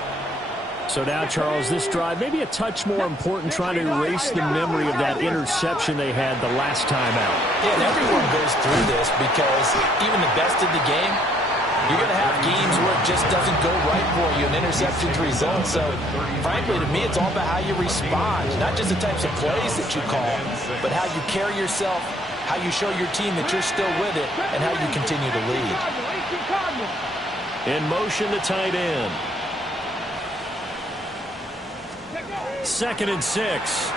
So now, Charles, this drive maybe a touch more important, trying to erase the memory of that interception they had the last time out. Yeah, and everyone goes through this because even the best in the game, you're going to have games where it just doesn't go right for you, and interceptions result. So, frankly, to me, it's all about how you respond, not just the types of plays that you call, but how you carry yourself, how you show your team that you're still with it, and how you continue to lead. In motion to tight end. 2nd and 6.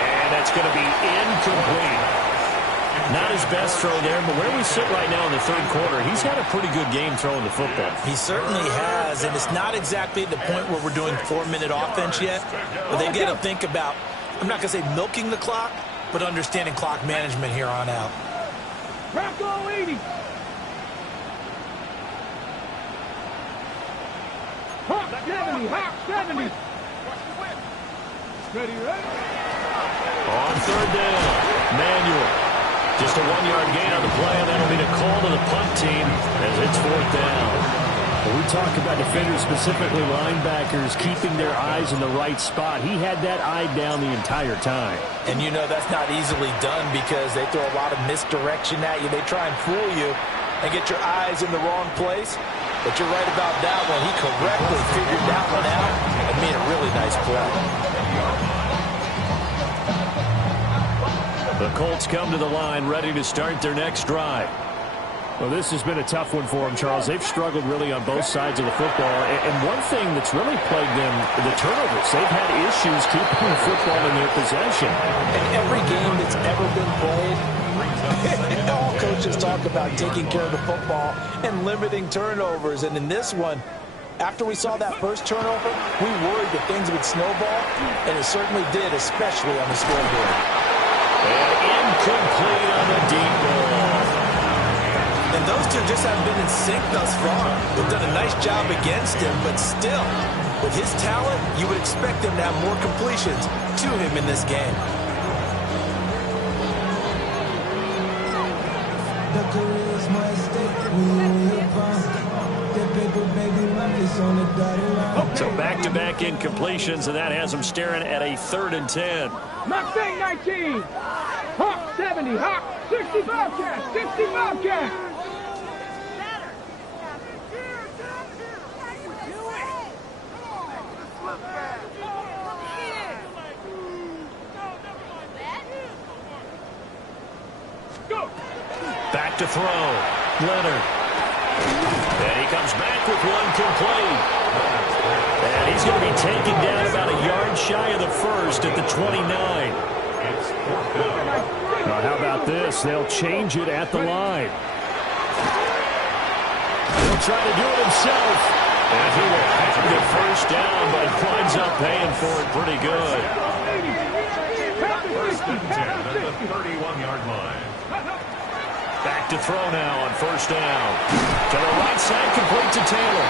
And that's going to be incomplete. Not his best throw there, but where we sit right now in the third quarter, he's had a pretty good game throwing the football. He certainly has, and it's not exactly the point where we're doing 4-minute offense yet, but they got to think about, I'm not going to say milking the clock, but understanding clock management here on out. Bronco 80. Hawk 70, Hawk 70. Ready, ready? On 3rd down, Manuel. Just a 1-yard gain on the play, and that'll be the call to the punt team as it's 4th down. Well, we talk about defenders, specifically linebackers, keeping their eyes in the right spot. He had that eye down the entire time. And you know that's not easily done because they throw a lot of misdirection at you. They try and fool you and get your eyes in the wrong place. But you're right about that one. He correctly figured that one out and made a really nice play. The Colts come to the line ready to start their next drive. Well, this has been a tough one for them, Charles. They've struggled really on both sides of the football. And one thing that's really plagued them, the turnovers. They've had issues keeping the football in their possession. In every game that's ever been played, all coaches talk about taking care of the football and limiting turnovers. And in this one, after we saw that first turnover, we worried that things would snowball, and it certainly did, especially on the scoreboard. And incomplete on the deep ball. And those two just haven't been in sync thus far. They've done a nice job against him, but still, with his talent, you would expect him to have more completions to him in this game. So back-to-back incompletions, and that has them staring at a 3rd and 10. Mustang 19. Hawk 70, Hawk 60 Bobcat, 60 Bobcat. Back to throw. Leonard. And he comes back with one complete. And he's going to be taken down about a yard shy of the first at the 29. How about this? They'll change it at the line. He'll try to do it himself. And he will have the first down, but he winds up paying for it pretty good. First and 10 at the 31-yard line. Back to throw now on 1st down. To the right side, complete to Taylor.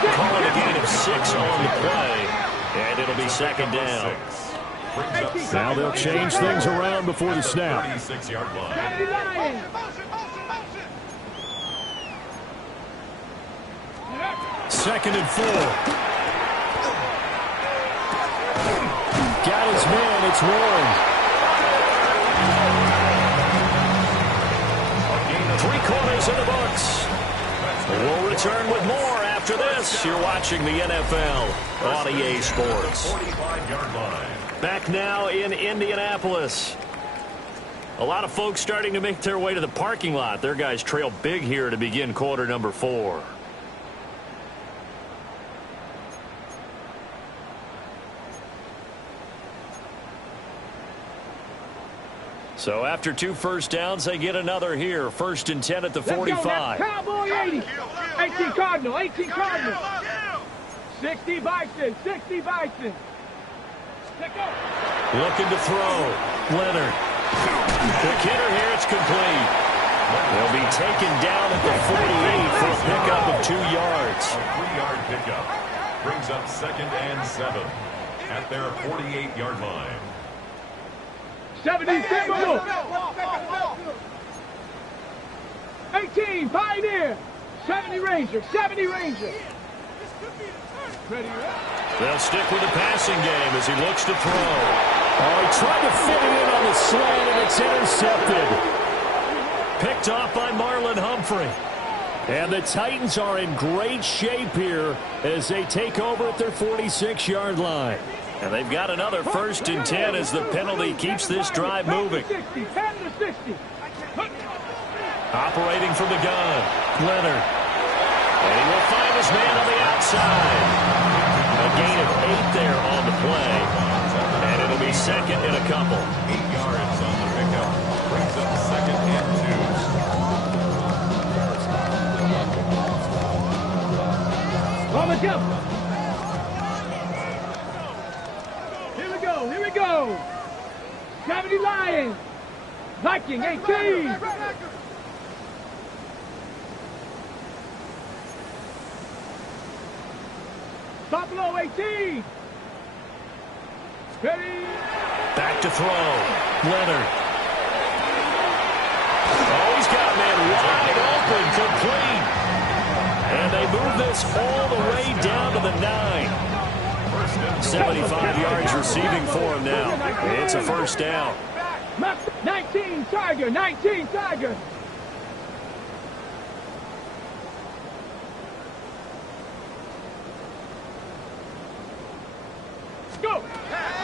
Calling a gain of 6 on the play. And it'll be 2nd down. Now they'll change things around before the snap. 36-yard line. 2nd and 4. Got his man. It's Warren. 3 quarters in the books. We'll return with more after this. You're watching the NFL on EA Sports. 45-yard line. Back now in Indianapolis. A lot of folks starting to make their way to the parking lot. Their guys trail big here to begin quarter number 4. So after 2 first downs, they get another here. 1st and 10 at the 45. Cowboy 80. 18 Cardinal, 18 Cardinal. 60 Bison, 60 Bison. Looking to throw. Leonard. The hitter here, it's complete. They'll be taken down at the 48 for a pickup of 2 yards. A 3-yard pickup brings up 2nd and 7 at their 48-yard line. 70 Timberwolves. 18 Pioneer. 70 Ranger. 70 Ranger. They'll stick with the passing game as he looks to throw. Oh, he tried to fit it in on the slant, and it's intercepted. Picked off by Marlon Humphrey. And the Titans are in great shape here as they take over at their 46-yard line. And they've got another 1st and 10 as the penalty keeps this drive moving. 10 to 60. Operating from the gun, Leonard. And he will find his man on the outside. A gain of 8 there on the play. And it'll be 2nd and a couple. 8 yards on the pickup. Brings up 2nd and 2. On the jump. Here we go. Here we go. 70 Lions. Viking 18. Top below 18. Ready. Back to throw. Leonard. Oh, he's got a man wide open, complete. And they move this all the way down to the 9. 75 yards receiving for him now. It's a 1st down. 19 Tiger. 19 Tiger. Go.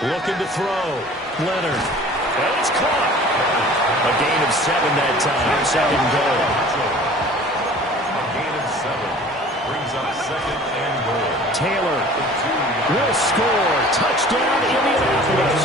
Looking to throw. Leonard. And it's caught. A gain of 7 that time. 2nd goal. A gain of 7 brings up 2nd and goal. Taylor will score. Touchdown, Indianapolis.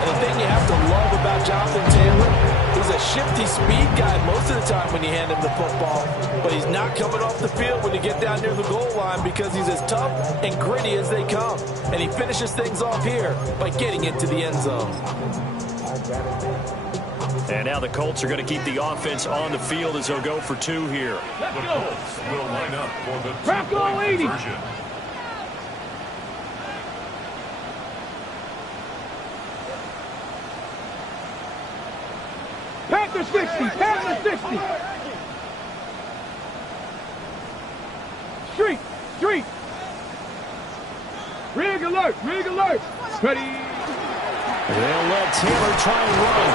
And the thing you have to love about Jonathan Taylor, he's a shifty speed guy most of the time when you hand him the football. But he's not coming off the field when you get down near the goal line because he's as tough and gritty as they come. And he finishes things off here by getting into the end zone. And now the Colts are going to keep the offense on the field as they'll go for 2 here. The Colts will line up for the 2-point conversion. Panther 60. Panther 60. Street. Rig alert. Ready. They'll let Taylor try and run.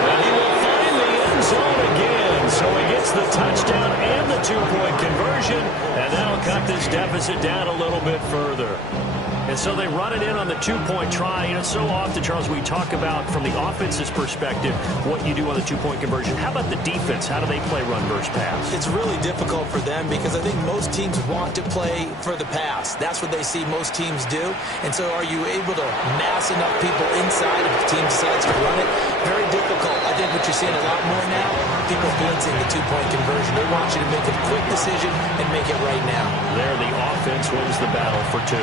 And he will find the end zone again. So he gets the touchdown and the 2-point conversion. And that'll cut this deficit down a little bit further. And so they run it in on the 2-point try. You know, so often, Charles, we talk about from the offense's perspective what you do on the 2-point conversion. How about the defense? How do they play run versus pass? It's really difficult for them because I think most teams want to play for the pass. That's what they see most teams do. And so are you able to mass enough people inside if the team decides to run it? Very difficult. I think what you're seeing a lot more now, people blitzing the 2-point conversion. They want you to make a quick decision and make it right now. There, the offense wins the battle for 2.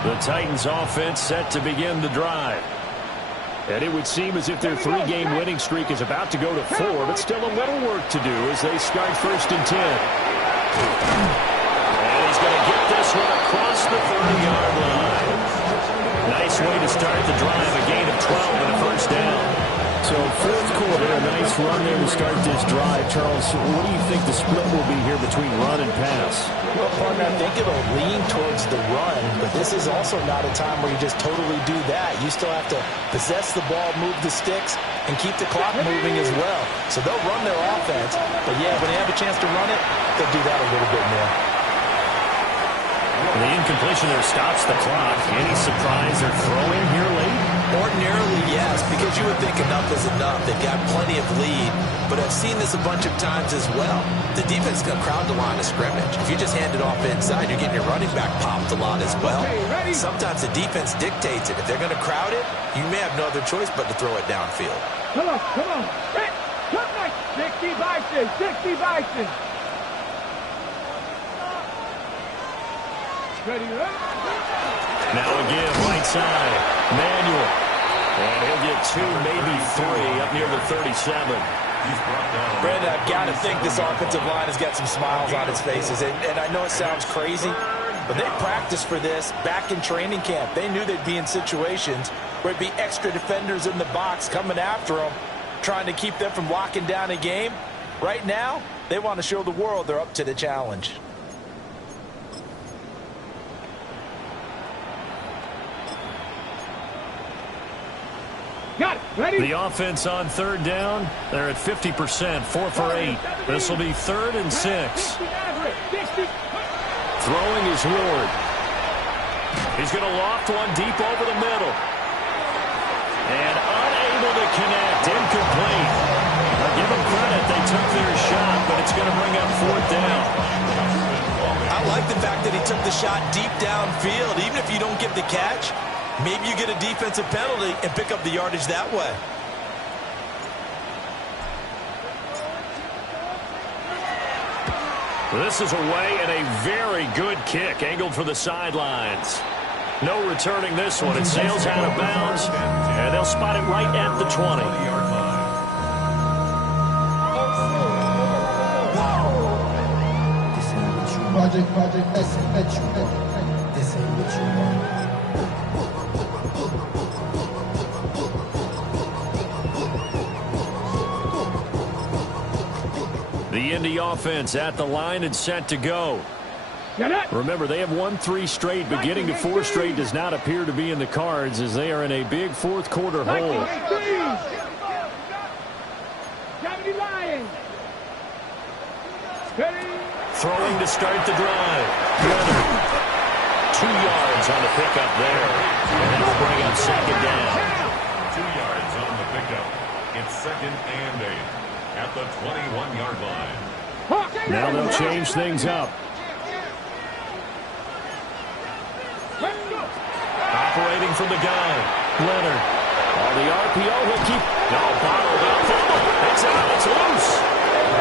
The Titans offense set to begin the drive. And it would seem as if their 3-game winning streak is about to go to 4, but still a little work to do as they start 1st and 10. And he's going to get this one across the 30-yard line. Nice way to start the drive, a gain of 12 and a 1st down. So 4th quarter, a nice run there to start this drive. Charles, what do you think the split will be here between run and pass? Well, partner, I think it'll lean towards the run, but this is also not a time where you just totally do that. You still have to possess the ball, move the sticks, and keep the clock moving as well. So they'll run their offense, but yeah, when they have a chance to run it, they'll do that a little bit more. The incompletion there stops the clock. Any surprise they're throwing here late? Ordinarily, yes, because you would think enough is enough. They've got plenty of lead, but I've seen this a bunch of times as well. The defense is going to crowd the line of scrimmage. If you just hand it off inside, you're getting your running back popped a lot as well. Sometimes the defense dictates it. If they're going to crowd it, you may have no other choice but to throw it downfield. Come on, come on. Hit. Come back. 60 Bison, 60 Bison. Ready, Now again, right side, Manuel. And he'll get 2, maybe 3 up near the 37. Brandon, I've got to think this offensive line has got some smiles on its faces. And I know it sounds crazy, but they practiced for this back in training camp. They knew they'd be in situations where it'd be extra defenders in the box coming after them, trying to keep them from locking down a game. Right now, they want to show the world they're up to the challenge. Got it. Ready? The offense on third down, they're at 50%, 4 for 8. This will be 3rd and 6. Throwing is Ward. He's going to loft one deep over the middle. And unable to connect, incomplete. Now give them credit, they took their shot, but it's going to bring up 4th down. I like the fact that he took the shot deep downfield. Even if you don't get the catch, maybe you get a defensive penalty and pick up the yardage that way. This is away and a very good kick, angled for the sidelines. No returning this one. It sails out of bounds, and they'll spot it right at the 20. Project, this ain't what you want. The Indy offense at the line and set to go. Remember, they have won 3 straight, but getting to 4 straight does not appear to be in the cards as they are in a big 4th quarter hole. Throwing to start the drive. Leonard. 2 yards on the pickup there. And that'll bring up 2nd down. 2 yards on the pickup. It's 2nd and 8 at the 21-yard line. Now they'll change things up. Operating from the gun. Leonard. Oh, the RPO will keep. No, bottled up. It's out. It's loose.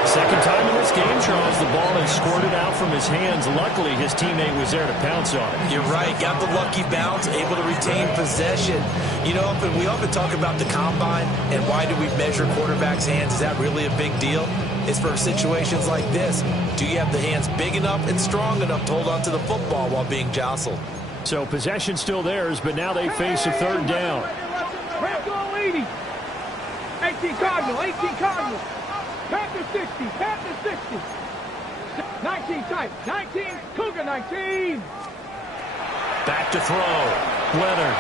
Second time in this game, Charles, the ball has squirted out from his hands. Luckily, his teammate was there to pounce on it. You're right. Got the lucky bounce, able to retain possession. You know, we often talk about the combine and why do we measure quarterbacks' hands. Is that really a big deal? It's for situations like this. Do you have the hands big enough and strong enough to hold on to the football while being jostled? So possession still theirs, but now they face a 3rd down. 18 Cardinal, 18 Cardinal. Panther 60, Panther 60. 19 type, 19, Cougar 19. Back to throw. Leonard.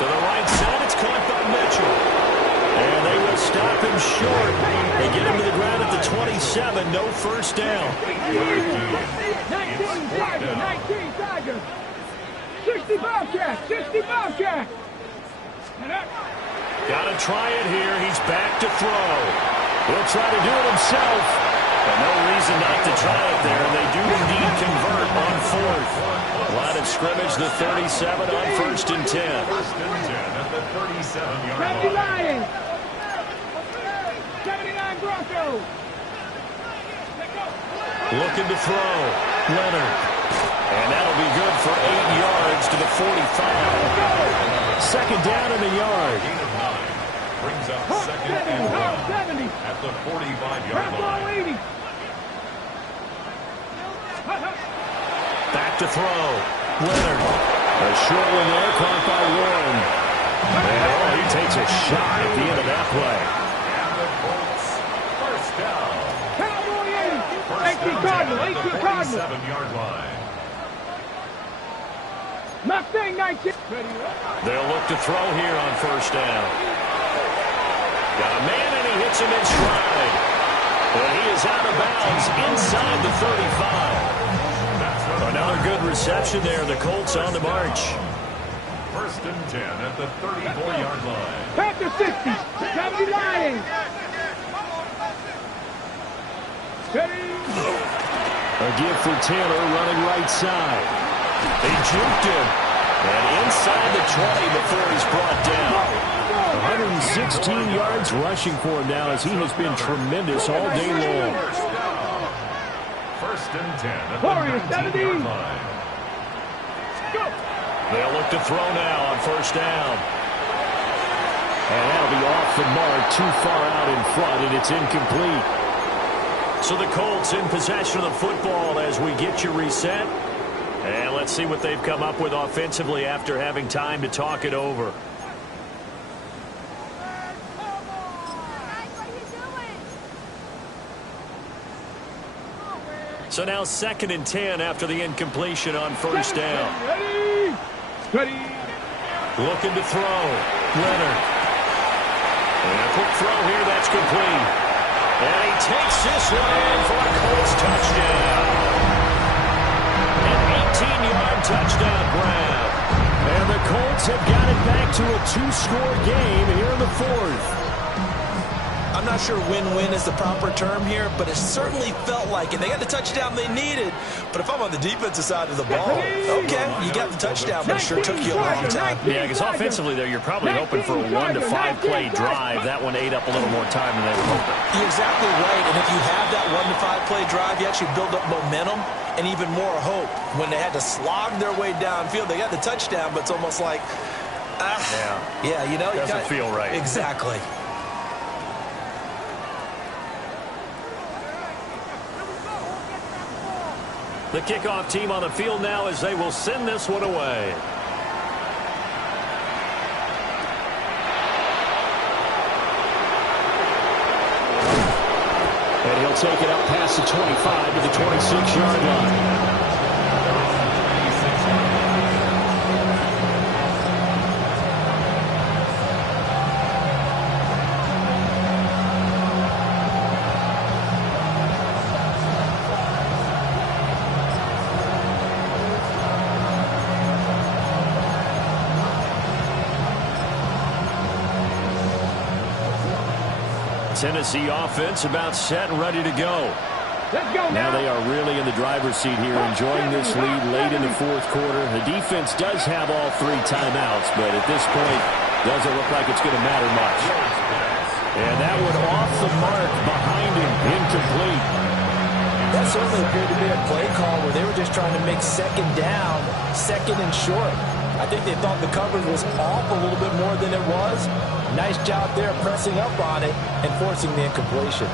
To the right side, it's caught by Mitchell. And they will stop him short. They get him to the ground at the 27, no 1st down. 19 Tiger, 19 Tiger. 60 Bobcat, 60 Bobcat. Got to try it here. He's back to throw. He'll try to do it himself. But no reason not to try it there. They do indeed convert on 4th. Line of scrimmage, the 37 on 1st and 10. 1st and 10 at the 37-yard 70 line. Lions. 79 Broncos. Looking to throw. Leonard. And that'll be good for 8 yards to the 45. 2nd down in the yard. Gain of 9 brings up 2nd and 1 at the 45-yard line. Back to throw. Leonard. A short one there, caught by Warren. And he takes a shot at the end of that play. And the Colts, 1st down. Cowboy 80. 18 First Cardinal, down 18 at the Cardinal. 47-yard line. Mustang 19. They'll look to throw here on 1st down. Got a man and he hits him in stride. But he is out of bounds inside the 35. Another good reception there. The Colts on the march. First and 10 at the 34-yard line. Panther 60. 70 Lions. Steady. A give for Taylor running right side. They juked him. And inside the 20 before he's brought down. 116 yards rushing for him now as he has been tremendous all day long. First and 10 at Warriors, the 19-yard 70. line. They'll look to throw now on first down. And that'll be off the mark, too far out in front, and it's incomplete. So the Colts in possession of the football as we get you reset. And let's see what they've come up with offensively after having time to talk it over. So now 2nd and 10 after the incompletion on first down. Ready. Ready. Looking to throw. Leonard. And a quick throw here. That's complete. And he takes this one in for a Colts touchdown. An 18-yard touchdown grab. And the Colts have got it back to a 2-score game here in the 4th. I'm not sure win-win is the proper term here, but it certainly felt like it. They got the touchdown they needed, but if I'm on the defensive side of the ball, okay, you got the touchdown, but it sure took you a long time. Yeah, because offensively there, you're probably hoping for a 1 to 5 play drive. That one ate up a little more time than they were hoping. You're exactly right, and if you have that 1 to 5 play drive, you actually build up momentum and even more hope. When they had to slog their way downfield, they got the touchdown, but it's almost like, yeah, you know, doesn't feel right. Exactly. The kickoff team on the field now as they will send this one away. And he'll take it up past the 25 to the 26-yard line. Tennessee offense about set and ready to go. Let's go Now they are really in the driver's seat here, enjoying this lead late in the 4th quarter. The defense does have all 3 timeouts, but at this point, doesn't look like it's going to matter much. And that one off the mark behind him, incomplete. That certainly appeared to be a play call where they were just trying to make 2nd down, 2nd and short. I think they thought the coverage was off a little bit more than it was. Nice job there pressing up on it and forcing the incompletion.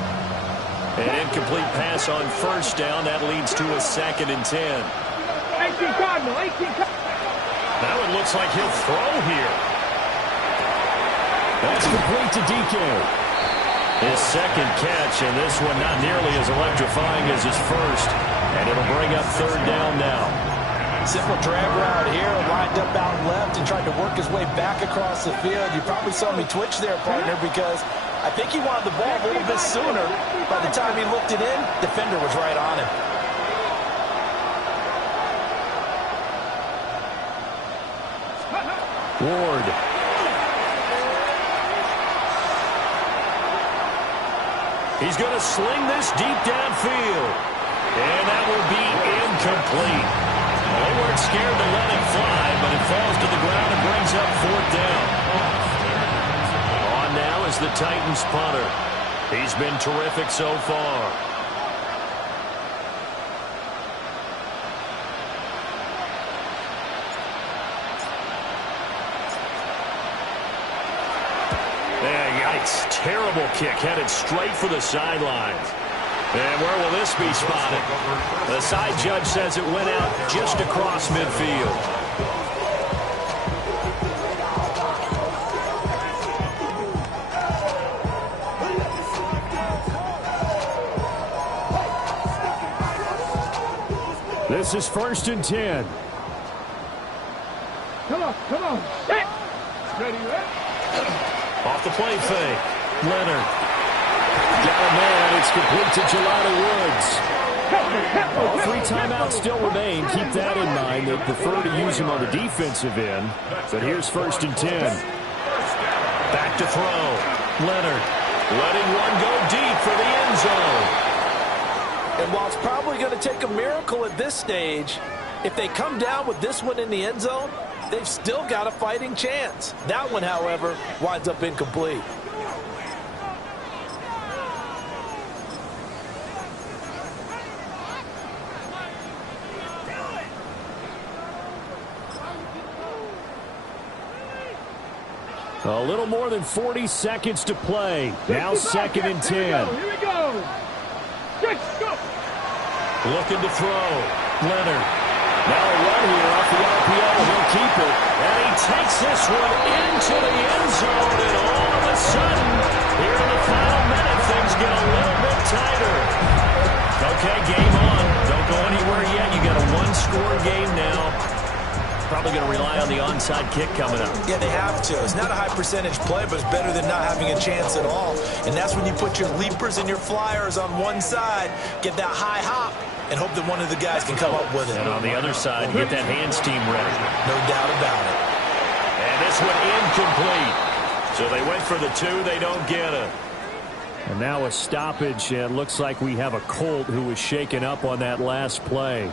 An incomplete pass on first down. That leads to a 2nd and 10. 18 Cardinal. 18 Cardinal. That one looks like he'll throw here. That's complete to DK. His 2nd catch, and this one not nearly as electrifying as his first. And it'll bring up 3rd down now. Simple drag route here, lined up out left and tried to work his way back across the field. You probably saw me twitch there, partner, because I think he wanted the ball a little bit sooner. By the time he looked it in, defender was right on him. Ward. He's going to sling this deep downfield. And that will be incomplete. Well, they weren't scared to let it fly, but it falls to the ground and brings up 4th down. On now is the Titans punter. He's been terrific so far. Yikes. Terrible kick headed straight for the sidelines. And where will this be spotted? The side judge says it went out just across midfield. This is 1st and 10. Come on. Set. Ready, ready. Off the play fake. Leonard. Got a man. It's complete to Jelani Woods. All 3 timeouts still remain. Keep that in mind. They prefer to use them on the defensive end. But here's 1st and 10. Back to throw. Leonard letting one go deep for the end zone. And while it's probably going to take a miracle at this stage, if they come down with this one in the end zone, they've still got a fighting chance. That one, however, winds up incomplete. A little more than 40 seconds to play. Now 2nd and 10. Here we go. 6, go. Looking to throw. Leonard. Now a run here off the RPO. He'll keep it. And he takes this one into the end zone. And all of a sudden, here in the final minute, things get a little bit tighter. Okay, game on. Don't go anywhere yet. You got a 1-score game now. Probably going to rely on the onside kick coming up. Yeah, they have to. It's not a high percentage play, but it's better than not having a chance at all. And that's when you put your leapers and your flyers on one side, get that high hop, and hope that one of the guys can come up with it. And on the other side, get that hands team ready. No doubt about it. And this one incomplete. So they went for the 2. They don't get it. And now a stoppage. It looks like we have a Colt who was shaken up on that last play.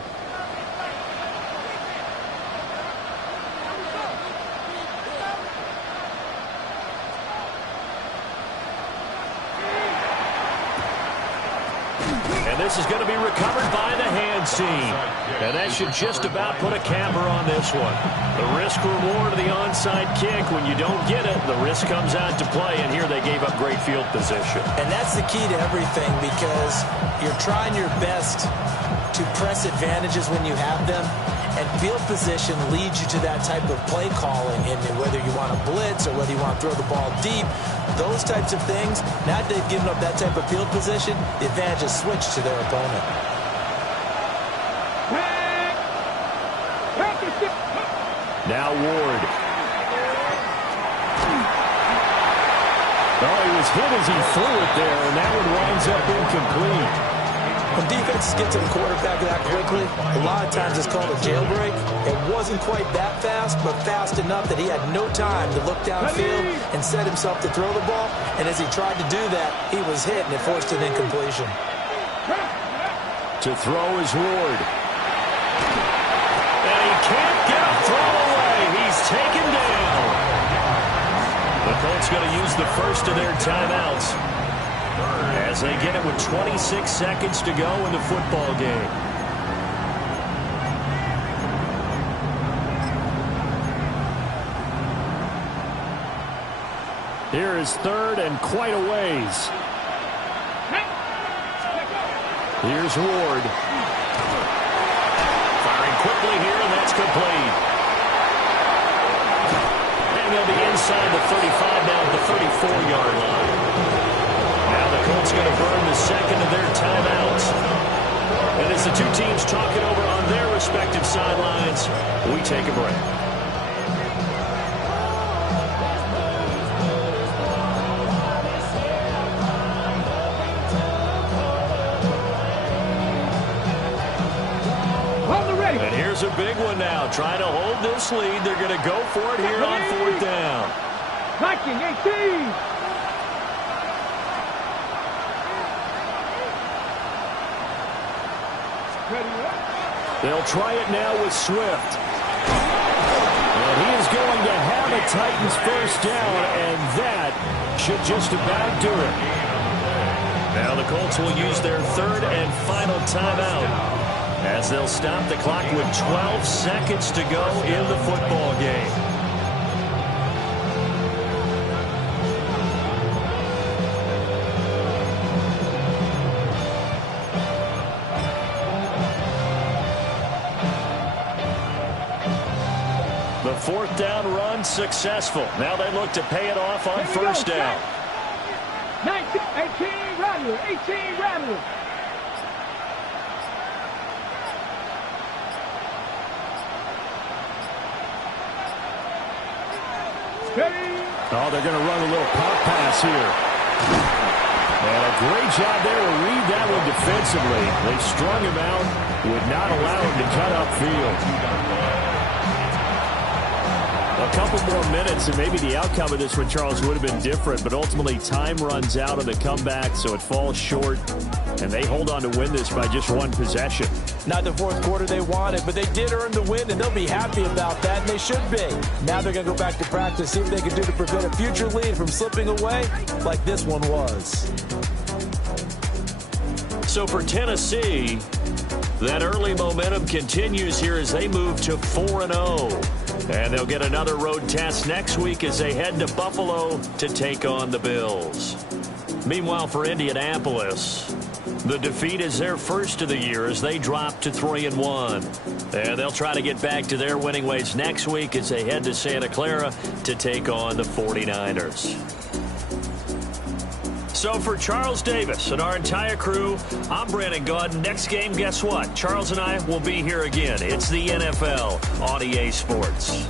This is going to be recovered by the hands team. And that should just about put a capper on this one. The risk reward of the onside kick. When you don't get it, the risk comes out to play. And here they gave up great field position. And that's the key to everything, because you're trying your best to press advantages when you have them. And field position leads you to that type of play calling. And whether you want to blitz or whether you want to throw the ball deep, those types of things, now that they've given up that type of field position, the advantage is switched to their opponent. Now Ward. Oh, he was hit as he threw it there, and that one winds up incomplete. When defenses get to the quarterback that quickly, a lot of times it's called a jailbreak. It wasn't quite that fast, but fast enough that he had no time to look downfield and set himself to throw the ball. And as he tried to do that, he was hit, and it forced an incompletion. To throw is Ward. And he can't get a throw away. He's taken down. The Colts going to use the first of their timeouts as they get it with 26 seconds to go in the football game. Here is 3rd and quite a ways. Here's Ward. Firing quickly here, and that's complete. And they'll be inside the 35 now at the 34-yard line. Now the Colts going to burn the second of their timeouts. And as the two teams talk it over on their respective sidelines, we take a break. And here's a big one now. Trying to hold this lead. They're going to go for it here on 4th down. 19-18. They'll try it now with Swift. And he is going to have a Titans first down, and that should just about do it. Now the Colts will use their 3rd and final timeout as they'll stop the clock with 12 seconds to go in the football game. The 4th down run successful. Now they look to pay it off on 1st down. 19, 18, Rattler, 18, Rattler. Oh, they're going to run a little pop pass here. And a great job there to read that one defensively. They strung him out, would not allow him to cut upfield. A couple more minutes, and maybe the outcome of this one, Charles, would have been different. But ultimately, time runs out on the comeback, so it falls short. And they hold on to win this by just one possession. Not the fourth quarter they wanted, but they did earn the win, and they'll be happy about that, and they should be. Now they're going to go back to practice, see what they can do to prevent a future lead from slipping away like this one was. So for Tennessee, that early momentum continues here as they move to 4-0. And they'll get another road test next week as they head to Buffalo to take on the Bills. Meanwhile, for Indianapolis, the defeat is their first of the year as they drop to 3-1. And they'll try to get back to their winning ways next week as they head to Santa Clara to take on the 49ers. So for Charles Davis and our entire crew, I'm Brandon Gaudin. Next game, guess what? Charles and I will be here again. It's the NFL on EA Sports.